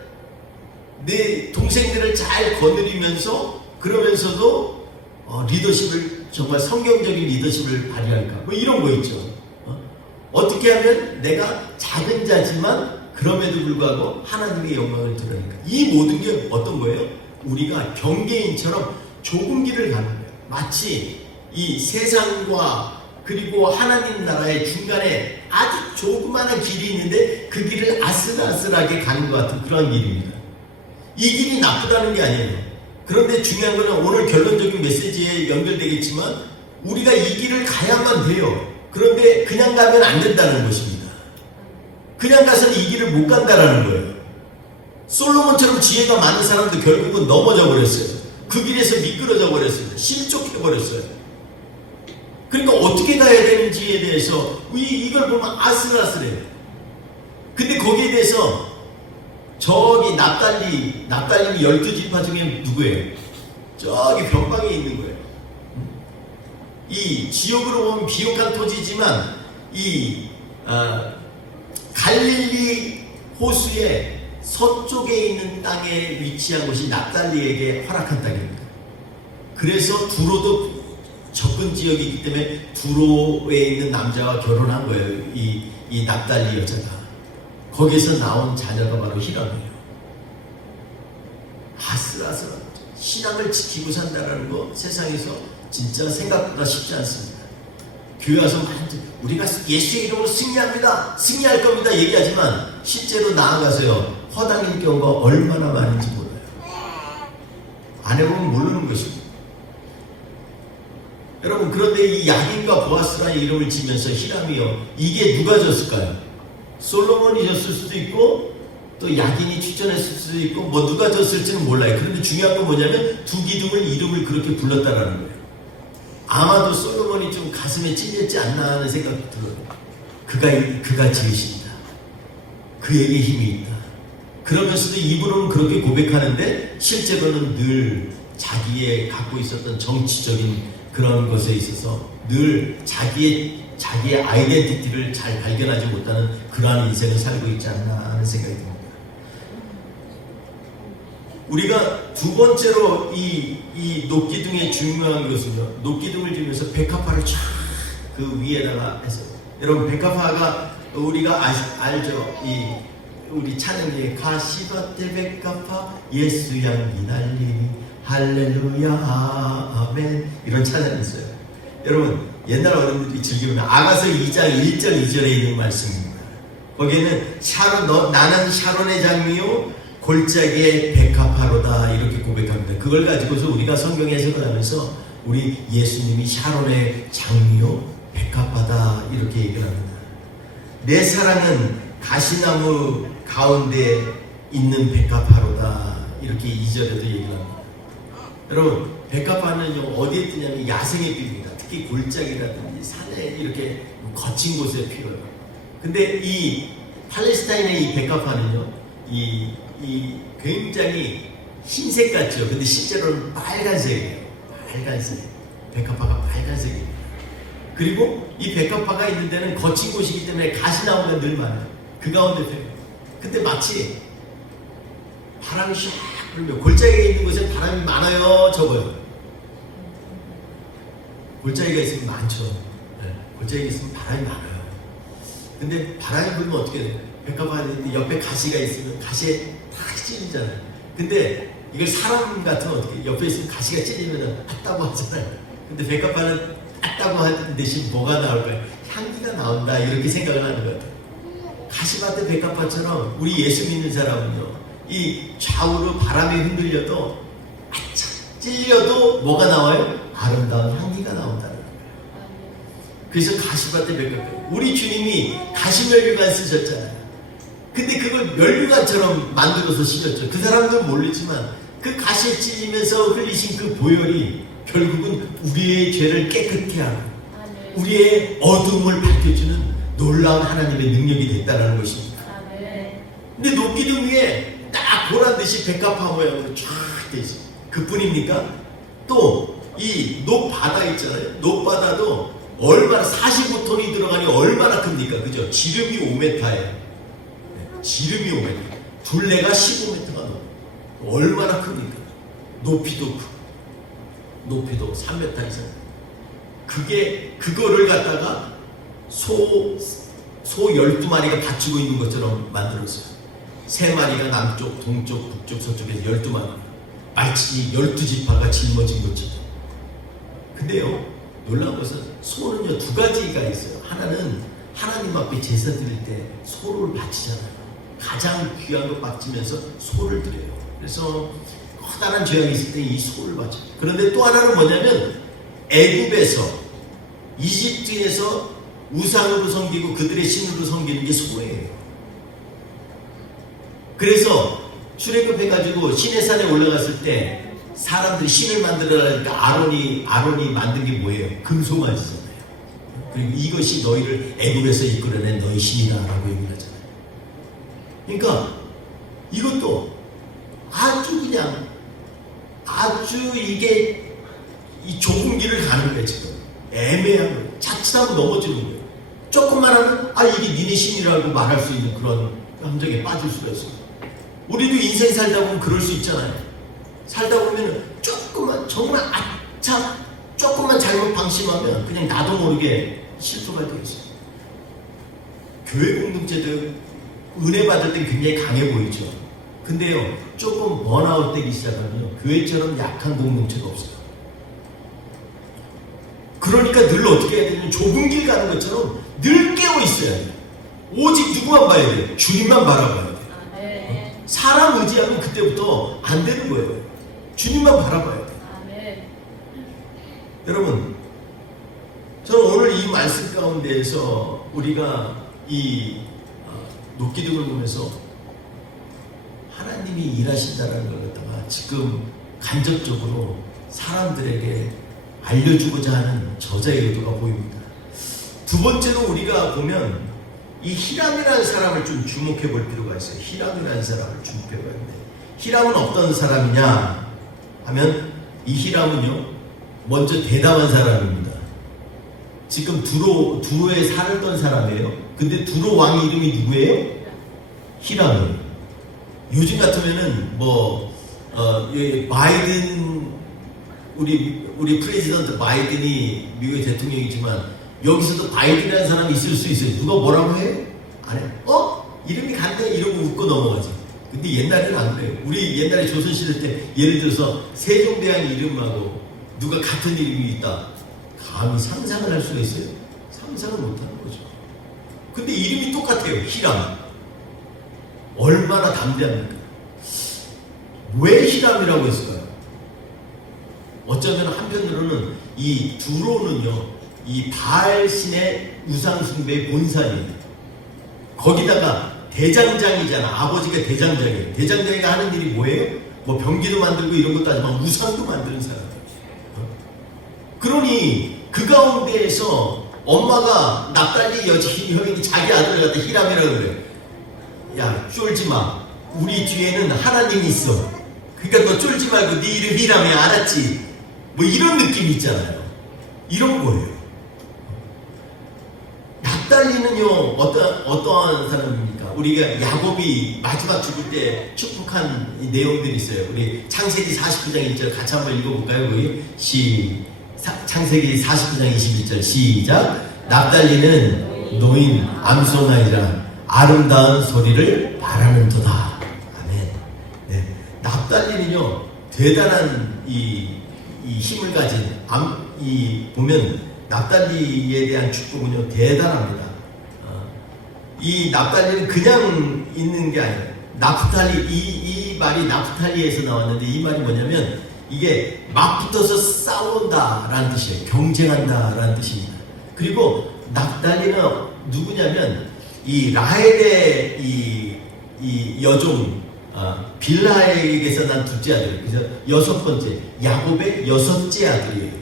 내 동생들을 잘 거느리면서 그러면서도 리더십을 정말 성경적인 리더십을 발휘할까? 뭐 이런 거 있죠. 어떻게 하면 내가 작은 자지만 그럼에도 불구하고 하나님의 영광을 드러내니까 이 모든 게 어떤 거예요? 우리가 경계인처럼 좁은 길을 가는 거예요. 마치 이 세상과 그리고 하나님 나라의 중간에 아주 조그마한 길이 있는데 그 길을 아슬아슬하게 가는 것 같은 그런 길입니다. 이 길이 나쁘다는 게 아니에요. 그런데 중요한 것은 오늘 결론적인 메시지에 연결되겠지만 우리가 이 길을 가야만 돼요. 그런데 그냥 가면 안 된다는 것입니다. 그냥 가서는 이 길을 못 간다라는 거예요. 솔로몬처럼 지혜가 많은 사람도 결국은 넘어져 버렸어요. 그 길에서 미끄러져 버렸어요. 실족해 버렸어요. 그러니까 어떻게 가야 되는지에 대해서 이걸 보면 아슬아슬해요. 근데 거기에 대해서 저기 납달림이 12지파 중에 누구예요? 저기 변방에 있는 거예요. 이 지역으로 보면 비옥한 토지지만 이 갈릴리 호수의 서쪽에 있는 땅에 위치한 곳이 납달리에게 허락한 땅입니다. 그래서 두로도 접근 지역이기 때문에 두로에 있는 남자와 결혼한 거예요. 이 납달리 여자가. 거기서 나온 자녀가 바로 히람이에요. 아슬아슬한 신앙을 지키고 산다는 거 세상에서 진짜 생각보다 쉽지 않습니다. 교회 와서 우리가 예수의 이름으로 승리합니다. 승리할 겁니다. 얘기하지만 실제로 나아가서요. 허당일 경우가 얼마나 많은지 몰라요. 안 해보면 모르는 것입니다. 여러분 그런데 이 야긴과 보아스라는 이름을 지면서 히람이요. 이게 누가 졌을까요? 솔로몬이 졌을 수도 있고 또 야긴이 추천했을 수도 있고 뭐 누가 졌을지는 몰라요. 그런데 중요한 건 뭐냐면 두 기둥을 이름을 그렇게 불렀다라는 거예요. 아마도 솔로몬이 좀 가슴에 찔렸지 않나 하는 생각이 들어요. 그가 지으신다. 그에게 힘이 있다. 그러면서도 입으로는 그렇게 고백하는데 실제로는 늘 자기의 갖고 있었던 정치적인 그런 것에 있어서 늘 자기의 아이덴티티를 잘 발견하지 못하는 그러한 인생을 살고 있지 않나 하는 생각이 듭니다. 우리가 두 번째로 이 녹기둥의 중요한 것은요. 녹기둥을 지면서 백합화를 쫙 그 위에다가 해서 여러분 백합화가 우리가 알죠? 우리 찬양에 가시밭에 백합화 예수 향기 날리니 할렐루야 아멘 이런 찬양이 있어요. 여러분 옛날 어른들이 즐기면 아가서 2장 1절 2절에 있는 말씀입니다. 거기에는 나는 샤론의 장미요 골짜기의 백합화로다 이렇게 고백합니다. 그걸 가지고서 우리가 성경 해석을 하면서 우리 예수님이 샤론의 장미요 백합화다 이렇게 얘기를 합니다. 내 사랑은 가시나무 가운데 있는 백합화로다 이렇게 2절에도 얘기를 합니다. 여러분 백합화는요 어디에 뜨냐면 야생에 핍니다. 특히 골짜기라든지 산에 이렇게 거친 곳에 피어요. 근데 이 팔레스타인의 이 백합화는요 이 굉장히 흰색 같죠. 근데 실제로는 빨간색이에요. 빨간색. 백합화가 빨간색이에요. 그리고 이 백합화가 있는 데는 거친 곳이기 때문에 가시나무가 늘 많아요. 그 가운데 근데 마치 바람이 샥 불면 골짜기에 있는 곳에 바람이 많아요, 적어요? 골짜기가 있으면 많죠. 네. 골짜기가 있으면 바람이 많아요. 근데 바람이 불면 어떻게 돼요? 백합화 옆에 가시가 있으면 가시에 탁 찔리잖아요. 근데 이걸 사람 같으면 어떻게 옆에 있으면 가시가 찔리면 았다고 하잖아요. 근데 백합화는 았다고 하는 대신 뭐가 나올까요? 향기가 나온다 이렇게 생각을 하는 것 같아요. 가시밭의 백합화처럼 우리 예수 믿는 사람은요 이 좌우로 바람에 흔들려도 아차 찔려도 뭐가 나와요? 아름다운 향기가 나온다는 거예요. 그래서 가시밭의 백합화 우리 주님이 가시면류관 쓰셨잖아요. 근데 그걸 면류관처럼 만들어서 쓰셨죠. 그 사람들은 모르지만 그 가시에 찔리면서 흘리신 그 보혈이 결국은 우리의 죄를 깨끗게 하고 아멘. 우리의 어둠을 밝혀주는 놀라운 하나님의 능력이 됐다는 것입니다. 아멘. 근데 녹기둥 위에 딱 보란듯이 백합화 모양으로 쫙 돼 있어요. 그뿐입니까? 또 이 녹바다 있잖아요. 녹바다도 얼마나 45톤이 들어가니 얼마나 큽니까? 그죠? 지름이 5m예요. 지름이 5m. 둘레가 15m가 넘어요. 얼마나 큽니까? 높이도 크고 높이도 3m 이상. 그거를 갖다가 소 12마리가 받치고 있는 것처럼 만들었어요. 3마리가 남쪽, 동쪽, 북쪽, 서쪽에서 12마리. 마치 12지파가 짊어진 것처럼. 근데요, 놀라운 것은 소는요, 2가지가 있어요. 하나는 하나님 앞에 제사 드릴 때 소를 바치잖아요. 가장 귀한 것 바치면서 소를 드려요. 그래서 커다란 죄악이 있을 때 이 소를 바쳐요. 그런데 또 하나는 뭐냐면 애굽에서 이집트에서 우상으로 섬기고 그들의 신으로 섬기는 게 소예요. 그래서 출애굽해가지고 시내산에 올라갔을 때 사람들이 신을 만들어라니까 아론이 만든 게 뭐예요? 금송아지잖아요. 그리고 이것이 너희를 애굽에서 이끌어낸 너희 신이다라고 얘기를 하잖아요. 그러니까 이것도 아주 이게 이 좁은 길을 가는 거예요. 지금 애매한 거예요. 자칫하면 넘어지는 거예요. 조금만 하면 이게 니네 신이라고 말할 수 있는 그런 함정에 빠질 수가 있어요. 우리도 인생 살다 보면 그럴 수 있잖아요. 살다 보면 조금만 정말 조금만 잘못 방심하면 그냥 나도 모르게 실수가 되어 있어요. 교회 공동체도 은혜 받을 땐 굉장히 강해 보이죠. 근데요, 조금 번아웃 되기 시작하면 교회처럼 약한 공동체가 없어요. 그러니까 늘 어떻게 해야 되냐면 좁은 길 가는 것처럼 늘 깨어 있어야 돼요. 오직 누구만 봐야 돼요? 주님만 바라봐야 돼요. 아멘. 사람 의지하면 그때부터 안 되는 거예요. 주님만 바라봐야 돼요. 아멘. 여러분, 저는 오늘 이 말씀 가운데에서 우리가 이 녹기둥을 보면서 하나님이 일하신다는 걸 갖다가 지금 간접적으로 사람들에게 알려주고자 하는 저자의 의도가 보입니다. 두 번째로 우리가 보면 이 히람이라는 사람을 좀 주목해 볼 필요가 있어요. 히람이라는 사람을 주목해 봐야 돼. 히람은 어떤 사람이냐 하면 이 히람은요, 먼저 대담한 사람입니다. 지금 두로에 살던 사람이에요. 근데 두로 왕의 이름이 누구예요? 히람이에요. 요즘 같으면은 바이든 우리 프레지던트 바이든이 미국의 대통령이지만 여기서도 바이든이라는 사람이 있을 수 있어요. 누가 뭐라고 해? 안 해. 이름이 간다 이러고 웃고 넘어가지. 근데 옛날에는 안 그래요. 우리 옛날에 조선시대 때 예를 들어서 세종대왕 이름하고 누가 같은 이름이 있다. 감히 상상을 할 수가 있어요? 상상을 못하는 거죠. 근데 이름이 똑같아요. 히람. 얼마나 담대합니까? 왜 히람이라고 했을까요? 어쩌면 한편으로는 이 두로는요, 이 바알 신의 우상숭배의 본산입니다. 거기다가 대장장이잖아. 아버지가 대장장이에요. 대장장이가 하는 일이 뭐예요? 병기도 만들고 이런 것도 하지만 우상도 만드는 사람이에요. 그러니 그 가운데에서 엄마가 납달리 여인이 자기 아들을 갖다 히람이라고 그래요. 야, 쫄지 마. 우리 뒤에는 하나님이 있어. 그러니까 너 쫄지 말고 네 이름 히람이야. 알았지? 이런 느낌이 있잖아요. 이런 거예요. 납달리는요, 어떠한 사람입니까? 우리가 야곱이 마지막 죽을 때 축복한 내용들이 있어요. 우리 창세기 49장 1절 같이 한번 읽어볼까요? 거기 창세기 49장 21절 시작. 납달리는 노인 암송아이라 아름다운 소리를 바라는도다. 아멘. 네. 납달리는요, 대단한 이 힘을 가진 보면 납달리에 대한 축복은요, 대단합니다. 이 납달리는 그냥 있는 게 아니에요. 나프탈리, 이 말이 나프탈리에서 나왔는데 이 말이 뭐냐면 이게 맞붙어서 싸운다라는 뜻이에요. 경쟁한다라는 뜻입니다. 그리고 납달리는 누구냐면 이 라헬의 이 여종 빌하에게서 난 둘째 아들. 그래서 여섯 번째, 야곱의 여섯째 아들이에요.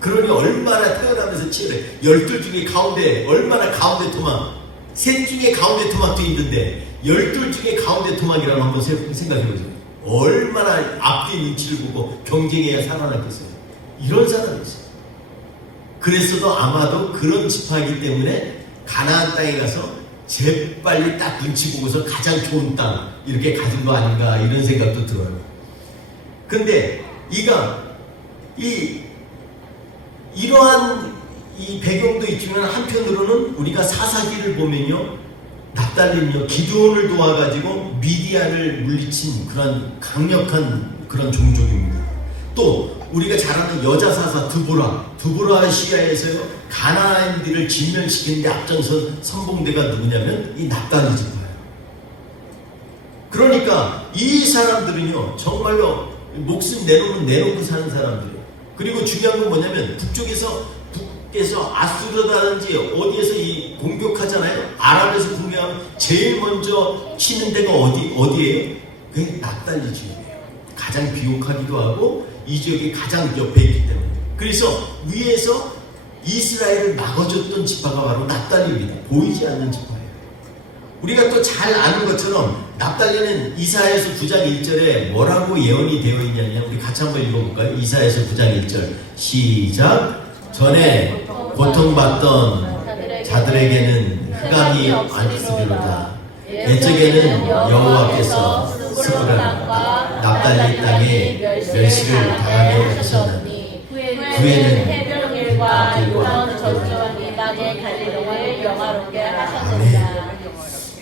그러니 얼마나 태어나면서 치열해. 12 중에 가운데, 얼마나 가운데 토막. 셋 중에 가운데 토막도 있는데 12 중에 가운데 토막이라고 한번 생각해보세요. 얼마나 앞뒤 눈치를 보고 경쟁해야 살아남겠어요. 이런 사람이 있어요. 그랬어도 아마도 그런 지파이기 때문에 가나안 땅에 가서 재빨리 딱 눈치 보고서 가장 좋은 땅 이렇게 가진 거 아닌가 이런 생각도 들어요. 근데 이러한 이 배경도 있지만 한편으로는 우리가 사사기를 보면요, 납달리는요 기드온을 도와가지고 미디안을 물리친 그런 강력한 그런 종족입니다. 또 우리가 잘 아는 여자 사사 드보라 시야에서요 가나안인들을 진멸시키는데 앞장선 선봉대가 누구냐면 이 납달리 지파예요. 그러니까 이 사람들은요 정말로 목숨 내놓고 사는 사람들이에요. 그리고 중요한 건 뭐냐면 북쪽에서 아수르라든지 어디에서 이 공격하잖아요. 아랍에서 공격하면 제일 먼저 치는 데가 어디예요? 그게 납달리 지역이에요. 가장 비옥하기도 하고 이 지역이 가장 옆에 있기 때문에. 그래서 위에서 이스라엘을 막아줬던 지파가 바로 납달리입니다. 보이지 않는 지파예요. 우리가 또 잘 아는 것처럼 납달리는 이사야서 9장 1절에 뭐라고 예언이 되어 있냐면 우리 같이 한번 읽어볼까요? 이사야서 9장 1절 시작. 전에 고통받던 자들에게는 흑암이 안쓰리로다. 옛적에는 여호와께서 스불람과 납달리 땅에 멸시를 당하게 하셨나니 후에는 해변길과 요런 저주왕이 땅의 갈릴리를 영화롭게 하셨느니라.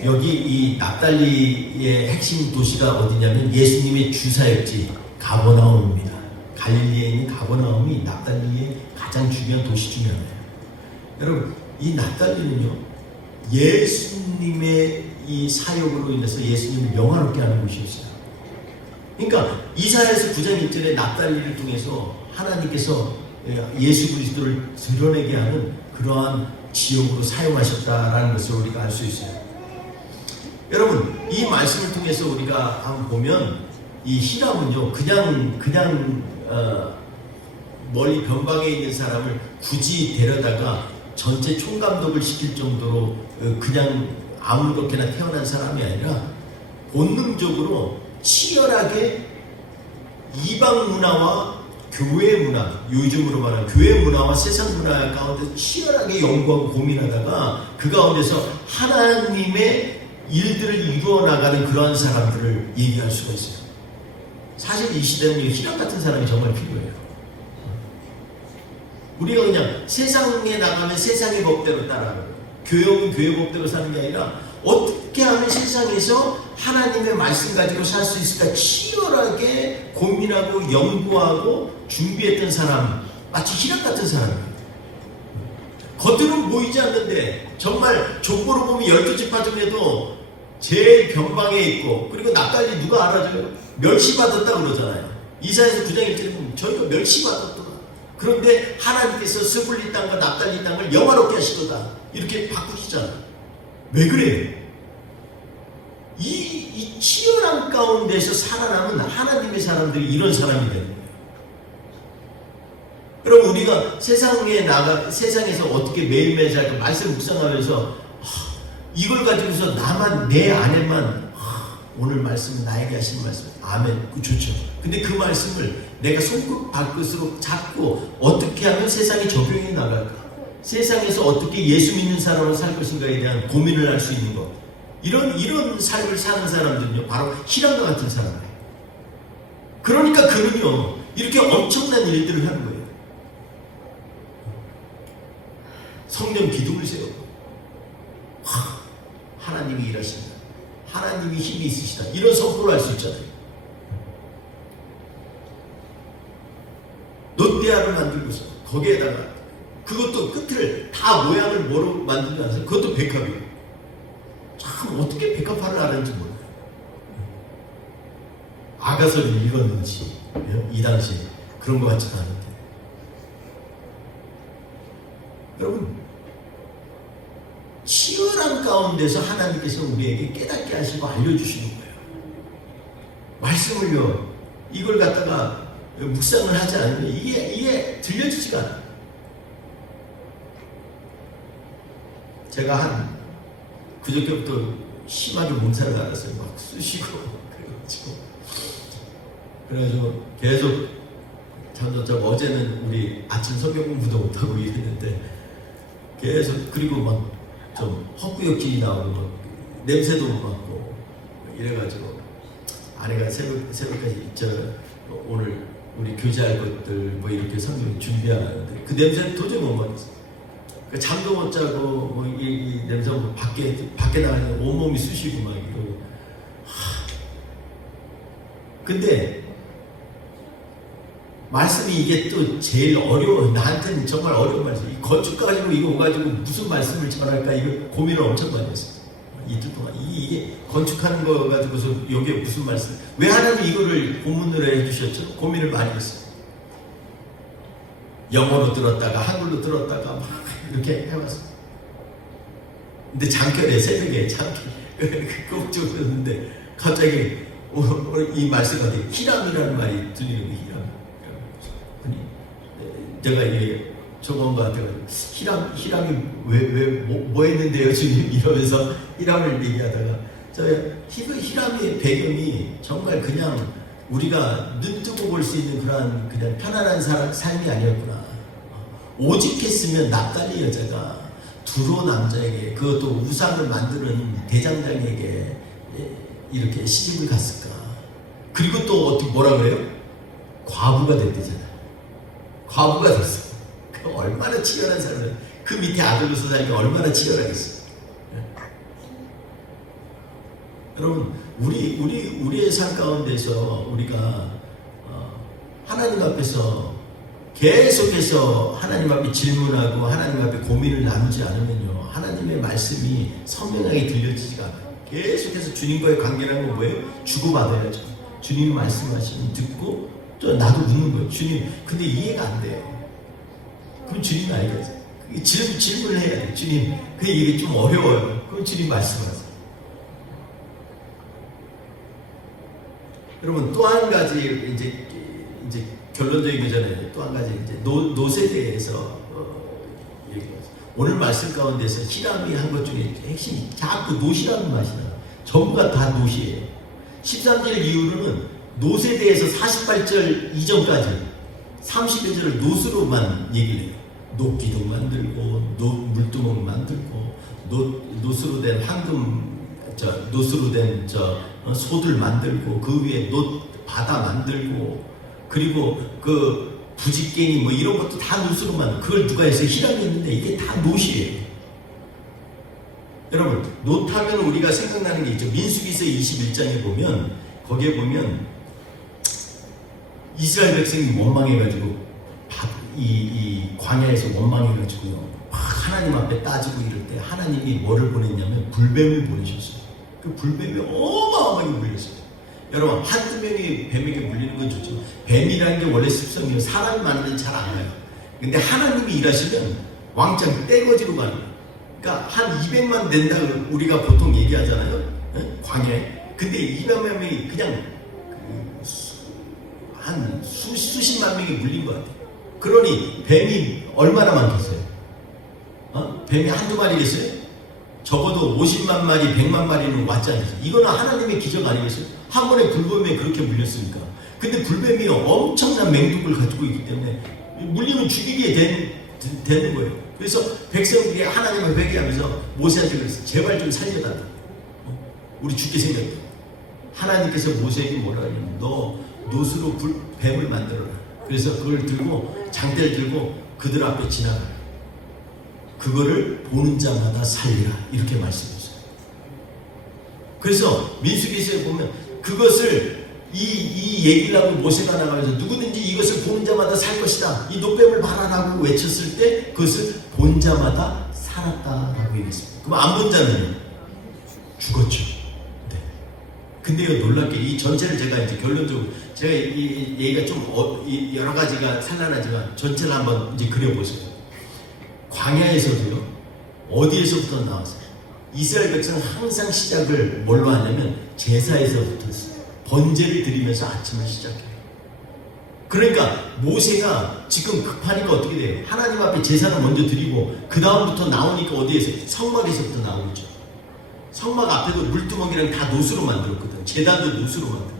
여기 이 납달리의 핵심 도시가 어디냐면 예수님의 주사역지 가버나움입니다. 갈릴리에 있는 가버나움이 납달리의 가장 중요한 도시 중에 하나예요. 여러분, 이 납달리는요 예수님의 이 사역으로 인해서 예수님을 영화롭게 하는 곳이었어요. 그러니까 이사야서 9장 1절에 납달리를 통해서 하나님께서 예수 그리스도를 드러내게 하는 그러한 지역으로 사용하셨다라는 것을 우리가 알 수 있어요. 여러분, 이 말씀을 통해서 우리가 한번 보면 이 히람은요 그냥 멀리 변방에 있는 사람을 굳이 데려다가 전체 총감독을 시킬 정도로 그냥 아무렇게나 태어난 사람이 아니라 본능적으로 치열하게 이방 문화와 교회 문화, 요즘으로 말하는 교회 문화와 세상 문화 가운데 치열하게 연구하고 고민하다가 그 가운데서 하나님의 일들을 이루어 나가는 그러한 사람들을 얘기할 수가 있어요. 사실 이 시대는 히람 같은 사람이 정말 필요해요. 우리가 그냥 세상에 나가면 세상의 법대로 따라가는 거예요. 교회는 교회 법대로 사는 게 아니라 어떻게 하면 세상에서 하나님의 말씀 가지고 살 수 있을까 치열하게 고민하고 연구하고 준비했던 사람, 마치 히람 같은 사람이에요. 겉으로는 보이지 않는데 정말 족보로 보면 12지파 중에도 제일 변방에 있고, 그리고 납달리 누가 알아줘요? 멸시받았다 그러잖아요. 이사야서 9장 1절에 보면 저희가 멸시받았다. 그런데 하나님께서 스불리 땅과 납달리 땅을 영화롭게 하시도다 이렇게 바꾸시잖아요. 왜 그래요? 이 치열한 가운데서 살아남은 하나님의 사람들이 이런 사람이 되는 거예요. 여러분, 우리가 세상에서 어떻게 매일매일 살까 말씀 묵상하면서 이걸 가지고서 나만 내 안에만 오늘 말씀은 나에게 하신 말씀 아멘 좋죠. 근데 그 말씀을 내가 손끝 발끝으로 잡고 어떻게 하면 세상에 적용이 나갈까, 세상에서 어떻게 예수 믿는 사람으로 살 것인가에 대한 고민을 할 수 있는 것, 이런 삶을 사는 사람들은요 바로 히람과 같은 사람이에요. 그러니까 그는요 이렇게 엄청난 일들을 하는 거예요. 성령 기둥을 세우고 하나님이 일하신다, 하나님이 힘이 있으시다, 이런 선포를 할 수 있잖아요. 롯데아를 만들고서 거기에다가 그것도 끝을 다 모양을 뭐로 만들지 않아서 그것도 백합이에요. 참 어떻게 백합화를 하는지 몰라요. 아가서를 읽었는지 이 당시에 그런 것 같지는 않은데, 여러분 치열한 가운데서 하나님께서 우리에게 깨닫게 하시고 알려주시는 거예요. 말씀을요, 이걸 갖다가 묵상을 하지 않으면 이게 들려지지가 않아요. 제가 그저께부터 심하게 몸살을 앓았어요. 막 쑤시고 그래가지고 계속 잠도 자고, 어제는 우리 아침 성경 공부도 못하고 이랬는데 계속, 그리고 막 좀 헛구역질이 나오고 막 냄새도 못 맡고 이래가지고 아내가 새벽까지 오늘 우리 교제할 것들 뭐 이렇게 성경 준비하는데 그 냄새는 도저히 못 맡았어요. 그러니까 잠도 못 자고 뭐 이 냄새 밖에 나가면 온몸이 쑤시고 막 이러고. 근데 말씀이 이게 또 제일 어려워. 나한테는 정말 어려운 말씀. 이 건축 가지고 이거 오가지고 무슨 말씀을 전할까 이거 고민을 엄청 많이 했어요. 이틀 동안 이게 건축하는 거 가지고서 여기에 무슨 말씀? 왜 하나님 이거를 본문으로 해주셨죠? 고민을 많이 했어요. 영어로 들었다가 한글로 들었다가 막 이렇게 해왔어요. 근데 잠결에 새벽에 꼭 들었는데 갑자기 이 말씀가 히람이라는 말이 들리는 거예요. 히람. 제가 이게 저건가한테 히람이 뭐 했는데요 주님 이러면서 히람을 얘기하다가 히람의 배경이 정말 그냥 우리가 눈 뜨고 볼 수 있는 그냥 편안한 삶이 아니었구나. 오직했으면 납달리 여자가 두로 남자에게, 그것도 우상을 만드는 대장장에게 이렇게 시집을 갔을까. 그리고 또 어떻게 뭐라 그래요? 과부가 됐대잖아. 과부가 됐어. 그 얼마나 치열한 삶을, 그 밑에 아들로서 살기 얼마나 치열하겠어. 여러분, 우리의 삶 가운데서 우리가 하나님 앞에서 계속해서 하나님 앞에 질문하고 하나님 앞에 고민을 나누지 않으면요, 하나님의 말씀이 선명하게 들려지지가 않아요. 계속해서 주님과의 관계라는 건 뭐예요? 주고받아야죠. 주님이 말씀하시면 듣고 또 나도 묻는 거예요. 주님, 근데 이해가 안 돼요. 그럼 주님이 알겠어요. 질문을 해야 돼요. 주님, 이게 좀 어려워요. 그럼 주님 말씀하세요. 여러분, 또 한 가지 이제 결론적인 거잖아요. 또 한 가지 이제 노세에 대해서 얘기해요. 오늘 말씀 가운데서 히람이 한 것 중에 핵심이 자꾸 노시라는 맛이 나요. 전부가 다 노시예요. 13절 이후로는 노세에 대해서 48절 이전까지 31절을 노스로만 얘기를 해요. 녹기둥 만들고 물두멍 만들고 노스로 된 노스로 된 소들 만들고 그 위에 바다 만들고 그리고 그 부직갱이 뭐 이런 것도 다 노스로 만들고 그걸 누가 해서 히람이 있는데 이게 다 노시예요. 여러분, 노하면 우리가 생각나는 게 있죠. 민수기서 21장에 보면 거기에 보면 이스라엘 백성이 원망해가지고 이 광야에서 원망해가지고요 막 하나님 앞에 따지고 이럴 때 하나님이 뭐를 보냈냐면 불뱀을 보내셨어요. 그 불뱀이 어마어마하게 물렸어요. 여러분, 한두 명이 뱀에게 물리는 건 좋죠. 뱀이라는 게 원래 습성이에요. 사람이 많으면 잘 안 가요. 근데 하나님이 일하시면 왕창 떼거지로 가는 거예요. 그러니까 한 200만 된다고 우리가 보통 얘기하잖아요. 광야에. 근데 200만 명이 그냥 한 수십만 명이 물린 것 같아요. 그러니 뱀이 얼마나 많겠어요? 뱀이 한두 마리겠어요? 적어도 50만 마리, 100만 마리는 왔지 않겠어요? 이거는 하나님의 기적 아니겠어요? 한 번에 불뱀에 그렇게 물렸으니까. 근데 불뱀이 엄청난 맹독을 가지고 있기 때문에 물리면 죽이게 되는 거예요. 그래서 백성들이 하나님을 회개하면서 모세한테 그랬어요. 제발 좀 살려달라. 우리 죽게 생겼다. 하나님께서 모세에게 뭐라 하냐면 너 노스로 뱀을 만들어라. 그래서 그걸 들고 장대를 들고 그들 앞에 지나가라. 그거를 보는 자마다 살리라. 이렇게 말씀했어요. 그래서 민수기서에 보면 그것을 이 얘기를 하고 모세가 나가면서 누구든지 이것을 보는 자마다 살 것이다. 이 노뱀을 봐라라고 외쳤을 때 그것을 본 자마다 살았다라고 얘기했습니다. 그럼 안 본 자는 죽었죠. 네. 근데요, 놀랍게 이 전체를 제가 이제 결론적으로 제가 이 얘기가 좀 여러 가지가 산란하지만 전체를 한번 이제 그려보세요. 광야에서도요, 어디에서부터 나왔어요? 이스라엘 백성은 항상 시작을 뭘로 하냐면 제사에서부터 했어요. 번제를 드리면서 아침을 시작해요. 그러니까 모세가 지금 급하니까 어떻게 돼요? 하나님 앞에 제사를 먼저 드리고 그 다음부터 나오니까 어디에서? 성막에서부터 나오죠. 성막 앞에도 물두멍이랑 다 노수로 만들었거든. 제단도 노수로 만들었고.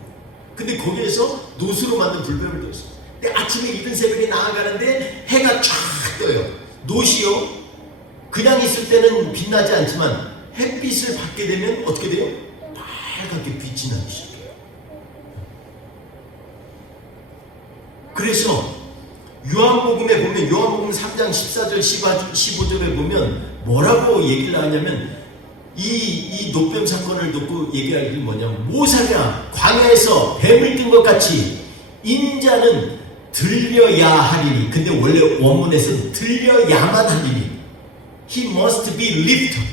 근데 거기에서 노수로 만든 불뱀을 뒀어. 근데 아침에 이른 새벽에 나아가는데 해가 쫙 떠요. 노시요. 그냥 있을 때는 빛나지 않지만 햇빛을 받게 되면 어떻게 돼요? 빨갛게 빛이 나기 시작해요. 그래서 요한복음에 보면 요한복음 3장 14절 15절에 보면 뭐라고 얘기를 하냐면 이 노뱀 사건을 놓고 얘기하는 게 뭐냐면 모세가 광야에서 뱀을 든 것 같이 인자는 들려야 하리니. 근데 원래 원문에서는 들려야만 하리니. He must be lifted.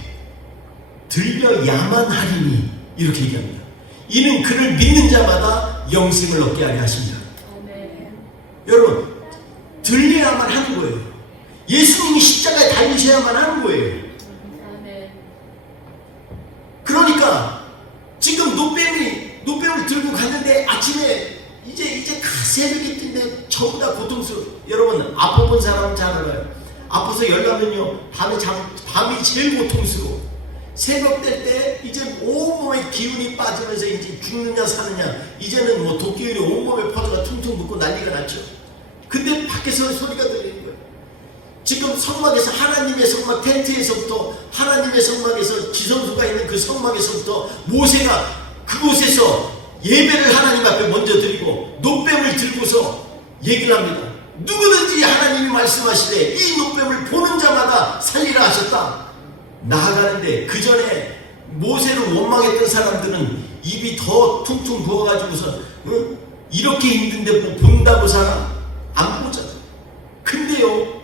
들려야만 하리니. 이렇게 얘기합니다. 이는 그를 믿는 자마다 영생을 얻게 하려 하십니다. 여러분, 들려야만 하는 거예요. 예수님이 십자가에 달리셔야만 하는 거예요. 그러니까 지금 노뱀을 들고 갔는데 아침에 이제 새벽이 뜬데 전부 다 고통스러워. 여러분, 아파본 사람은 잘 알아요. 아파서 열나면요 밤이 제일 고통스러워. 새벽 될 때 이제 온몸에 기운이 빠지면서 이제 죽느냐 사느냐, 이제는 뭐 도끼울이 온몸에 퍼져가 퉁퉁 붓고 난리가 났죠. 근데 밖에서 소리가 들리는 거예요. 지금 성막에서, 하나님의 성막 텐트에서부터, 하나님의 성막에서, 지성소가 있는 그 성막에서부터 모세가 그곳에서 예배를 하나님 앞에 먼저 드리고 노뱀을 들고서 얘기를 합니다. 누구든지 하나님이 말씀하시되 이 노뱀을 보는 자마다 살리라 하셨다. 나아가는데 그 전에 모세를 원망했던 사람들은 입이 더 퉁퉁 부어가지고서 이렇게 힘든데 뭐 본다고 살아? 안 보잖아. 근데요,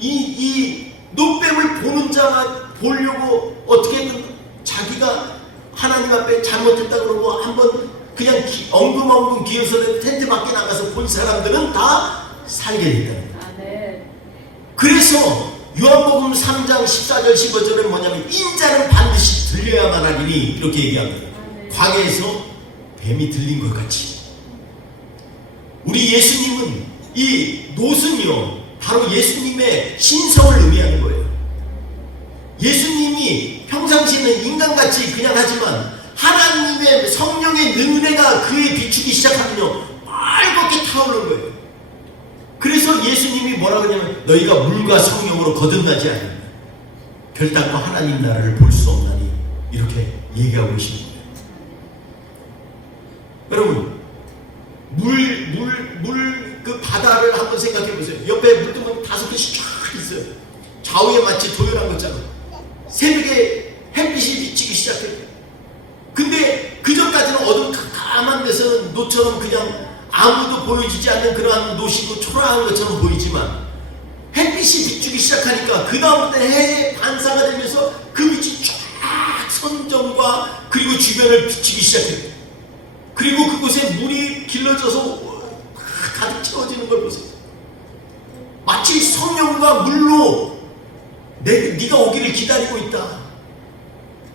이 노뱀을 보는 자가 보려고 어떻게든 자기가 하나님 앞에 잘못했다 그러고 한번 그냥 엉금엉금 기어서 텐트 밖에 나가서 본 사람들은 다 살게 된다. 그래서 요한복음 3장 14절 15절은 뭐냐면 인자는 반드시 들려야만 하리니 이렇게 얘기합니다. 광야에서 뱀이 들린 것 같이 우리 예수님은, 이 노순이요 바로 예수님의 신성을 의미하는 거예요. 예수님이 평상시에는 인간같이 그냥 하지만 하나님의 성령의 능력가 그에 비추기 시작하면요 빨갛게 타오르는 거예요. 그래서 예수님이 뭐라고 하냐면 너희가 물과 성령으로 거듭나지 않으면 결단코 하나님 나라를 볼 수 없나니 이렇게 얘기하고 계십니다. 여러분, 그 바다를 한번 생각해 보세요. 옆에 물두멍 5개씩 쫙 있어요. 좌우에 마치 도열한 것처럼 새벽에 햇빛이 비치기 시작해요. 근데 그 전까지는 어두운 캄캄한 데서는 노처럼 그냥 아무도 보여지지 않는 그러한 노시고 초라한 것처럼 보이지만 햇빛이 비추기 시작하니까 그 다음부터 해의 반사가 되면서 그 빛이 쫙 선정과 그리고 주변을 비추기 시작해요. 그리고 그곳에 물이 길러져서 가득 채워지는 걸 보세요. 마치 성령과 물로 네가 오기를 기다리고 있다.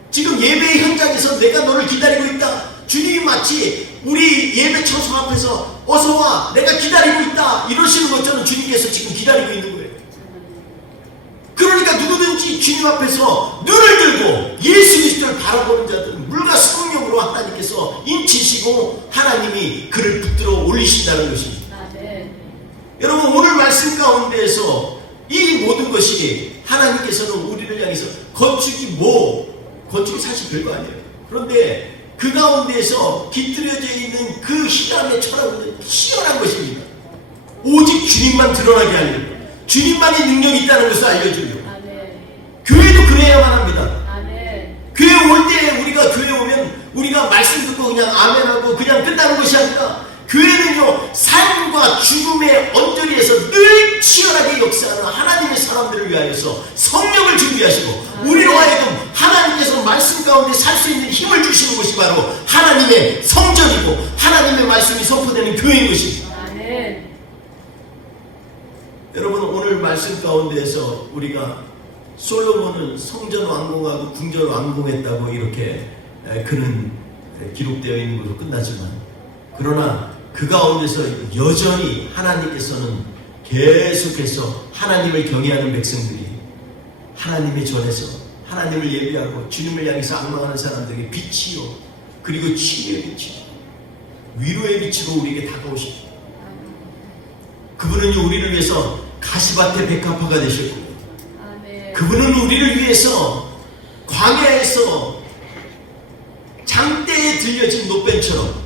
지금 예배의 현장에서 내가 너를 기다리고 있다. 주님이 마치 우리 예배 처소 앞에서 어서와 내가 기다리고 있다 이러시는 것처럼 주님께서 지금 기다리고 있는 거예요. 그러니까 누구든지 주님 앞에서 눈을 들고 예수 그리스도를 바라보는 자들은 물과 성령으로 하나님께서 인치시고 하나님이 그를 붙들어 올리신다는 것입니다. 여러분, 오늘 말씀 가운데에서 이 모든 것이 하나님께서는 우리를 향해서 건축이 사실 별거 아니에요. 그런데 그 가운데에서 깃들여져 있는 그 희감의 철학은 희연한 것입니다. 오직 주님만 드러나게 하려고, 주님만이 능력이 있다는 것을 알려주려고. 교회도 그래야만 합니다. 교회 올 때 우리가 교회 오면 우리가 말씀 듣고 그냥 아멘하고 그냥 끝나는 것이 아니라 교회는요 삶과 죽음의 언저리에서 늘 치열하게 역사하는 하나님의 사람들을 위하여서 성령을 준비하시고 우리로 하여금 하나님께서 말씀 가운데 살 수 있는 힘을 주시는 것이 바로 하나님의 성전이고 하나님의 말씀이 선포되는 교회인 것입니다. 여러분, 오늘 말씀 가운데에서 우리가 솔로몬은 성전 완공하고 궁전 완공했다고 이렇게 그는 기록되어 있는 것으로 끝나지만, 그러나 그 가운데서 여전히 하나님께서는 계속해서 하나님을 경외하는 백성들이 하나님의 전에서 하나님을 예배하고 주님을 향해서 악망하는 사람들에게 빛이요, 그리고 치유의 빛이요, 위로의 빛으로 우리에게 다가오십니다. 그분은 우리를 위해서 가시밭의 백합화가 되셨고, 그분은 우리를 위해서 광야에서 장대에 들려진 노뱀처럼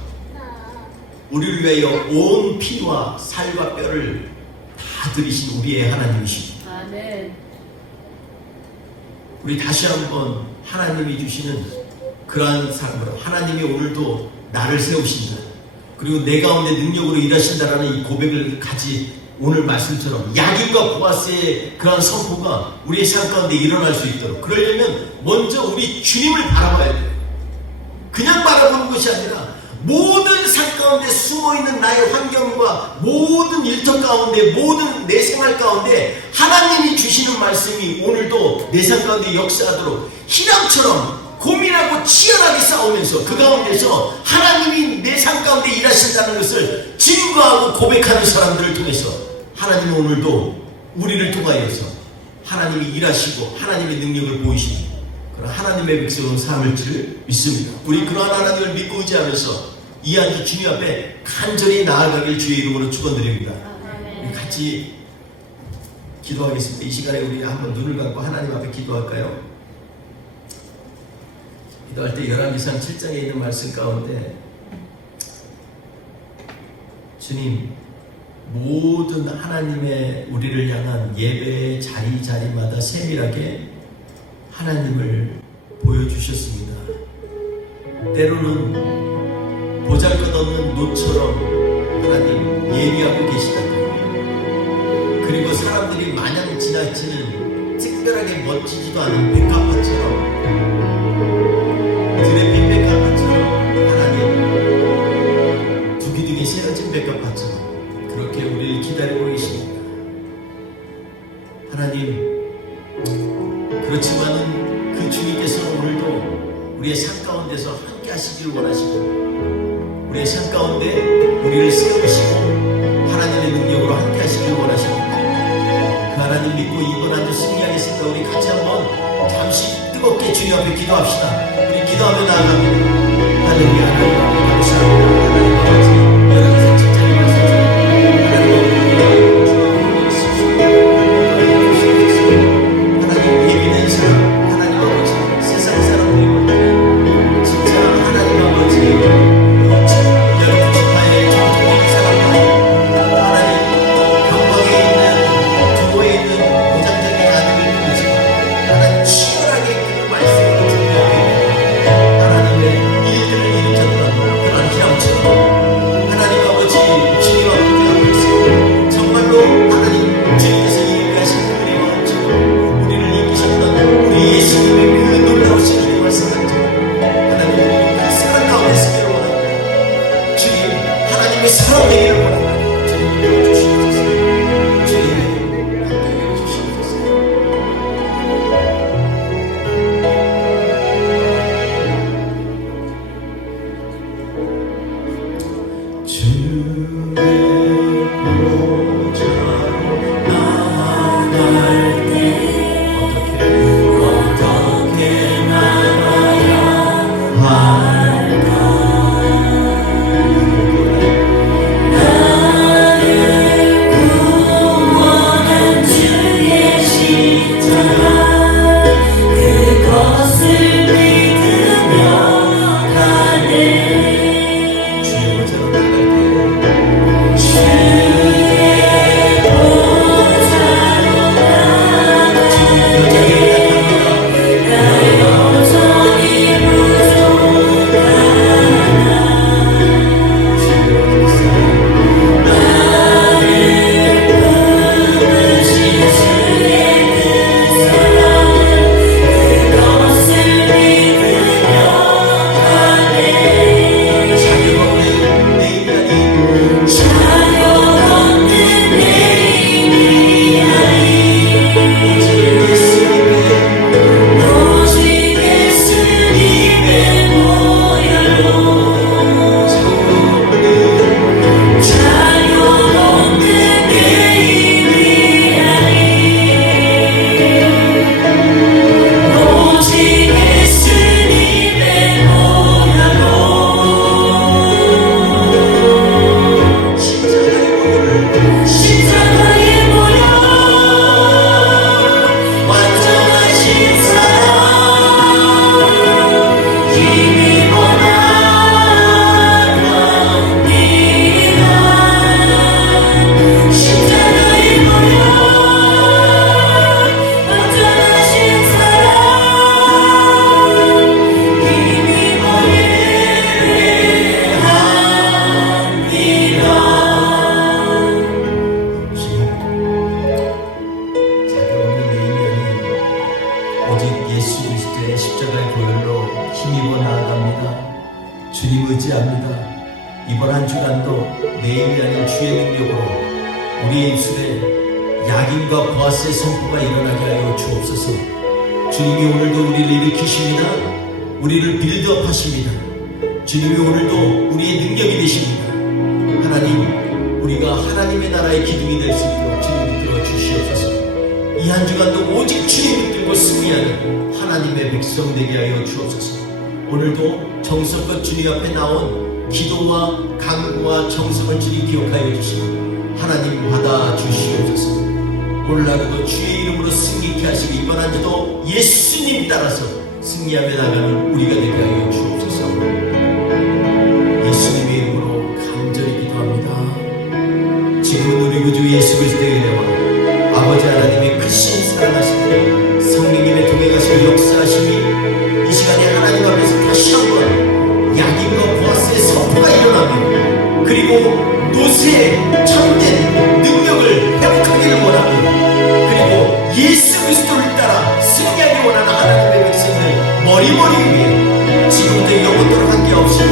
우리를 위하여 온 피와 살과 뼈를 다 들이신 우리의 하나님이십니다. 아멘. 우리 다시 한번 하나님이 주시는 그러한 삶으로, 하나님이 오늘도 나를 세우신다, 그리고 내 가운데 능력으로 일하신다라는 이 고백을 가지, 오늘 말씀처럼 야긴과 보아스의 그러한 선포가 우리의 삶 가운데 일어날 수 있도록, 그러려면 먼저 우리 주님을 바라봐야 돼요. 그냥 바라보는 것이 아니라 모든 삶 가운데 숨어있는 나의 환경과 모든 일터 가운데, 모든 내 생활 가운데 하나님이 주시는 말씀이 오늘도 내 삶 가운데 역사하도록 희랑처럼 고민하고 치열하게 싸우면서 그 가운데서 하나님이 내 삶 가운데 일하신다는 것을 증거하고 고백하는 사람들을 통해서 하나님은 오늘도 우리를 통하여서 하나님이 일하시고 하나님의 능력을 보이시는 그런 하나님의 백성은 삶을 줄 믿습니다. 우리 그러한 하나님을 믿고 의지하면서 이 한 주 주님 앞에 간절히 나아가길 주의 이름으로 축원드립니다. 우리 같이 기도하겠습니다. 이 시간에 우리 한번 눈을 감고 하나님 앞에 기도할까요? 기도할 때 열왕기상 7장에 있는 말씀 가운데 주님, 모든 하나님의 우리를 향한 예배의 자리자리마다 세밀하게 하나님을 보여주셨습니다. 때로는 보잘것없는 노처럼 하나님 예비하고 계시다가, 그리고 사람들이 마냥 지나치는 특별하게 멋지지도 않은 백합화처럼, 들에 핀 백합화처럼, 하나님 두기둥이 세워진 백합화처럼 그렇게 우리를 기다리고 계십니다. 하나님, 그렇지만은 그 주님께서는 오늘도 우리의 삶 가운데서 함께 하시길 원하시고, 우리의 삶 가운데 우리를 세우시고 하나님의 능력으로 함께 하시길 원하십니다. 그 하나님 믿고 이번 한 주 승리하겠습니다. 우리 같이 한번 잠시 뜨겁게 주님 앞에 기도합시다. 우리 기도하며 나아갑니다. 할렐루야. 하나님 감사합니다. 하나님 아버지, 여러분 직장에 말씀하시고 하나님 예비된 사람, 하나님 아버지, 세상 사람들이 진짜 하나님 아버지 주의 압니다. 이번 한 주간도 내일이 아닌 주의 능력으로 우리의 입술에 야긴과 보아스의 선포가 일어나게 하여 주옵소서. 주님이 오늘도 우리를 일으키십니다. 우리를 빌드업 하십니다. 주님이 오늘도 우리의 능력이 되십니다. 하나님, 우리가 하나님의 나라의 기둥이 될 수 있도록 주님 붙들어 주시옵소서. 이 한 주간도 오직 주님 붙들고 승리하는 하나님의 백성 되게 하여 주옵소서. 오늘도 정성껏 주님 앞에 나온 기도와 간구와 정성을 주님 기억하여 주시고 하나님 받아 주시옵소서. 오늘 하루도 주의 이름으로 승리케 하시고 이번 한 주도 예수님 따라서 승리하며 나가는 우리가 되게 하여 주옵소서. 예수님의 이름으로 간절히 기도합니다. 지금은 우리 구주 예수 그리스도의 은혜와 아버지 하나님의 크신 사랑하시고 성령님의 동행하시고 역사하심이 이 시간에 하나님 앞에서 다시 한번 야긴과 보아스의 선포가 일어나며 그리고 노새의 참된 능력을 회복하기를 원하며 그리고 예수 그리스도를 따라 승리하기 원하는 하나님의 백성들 머리머리 위에 지금부터 영원토록 한게 없이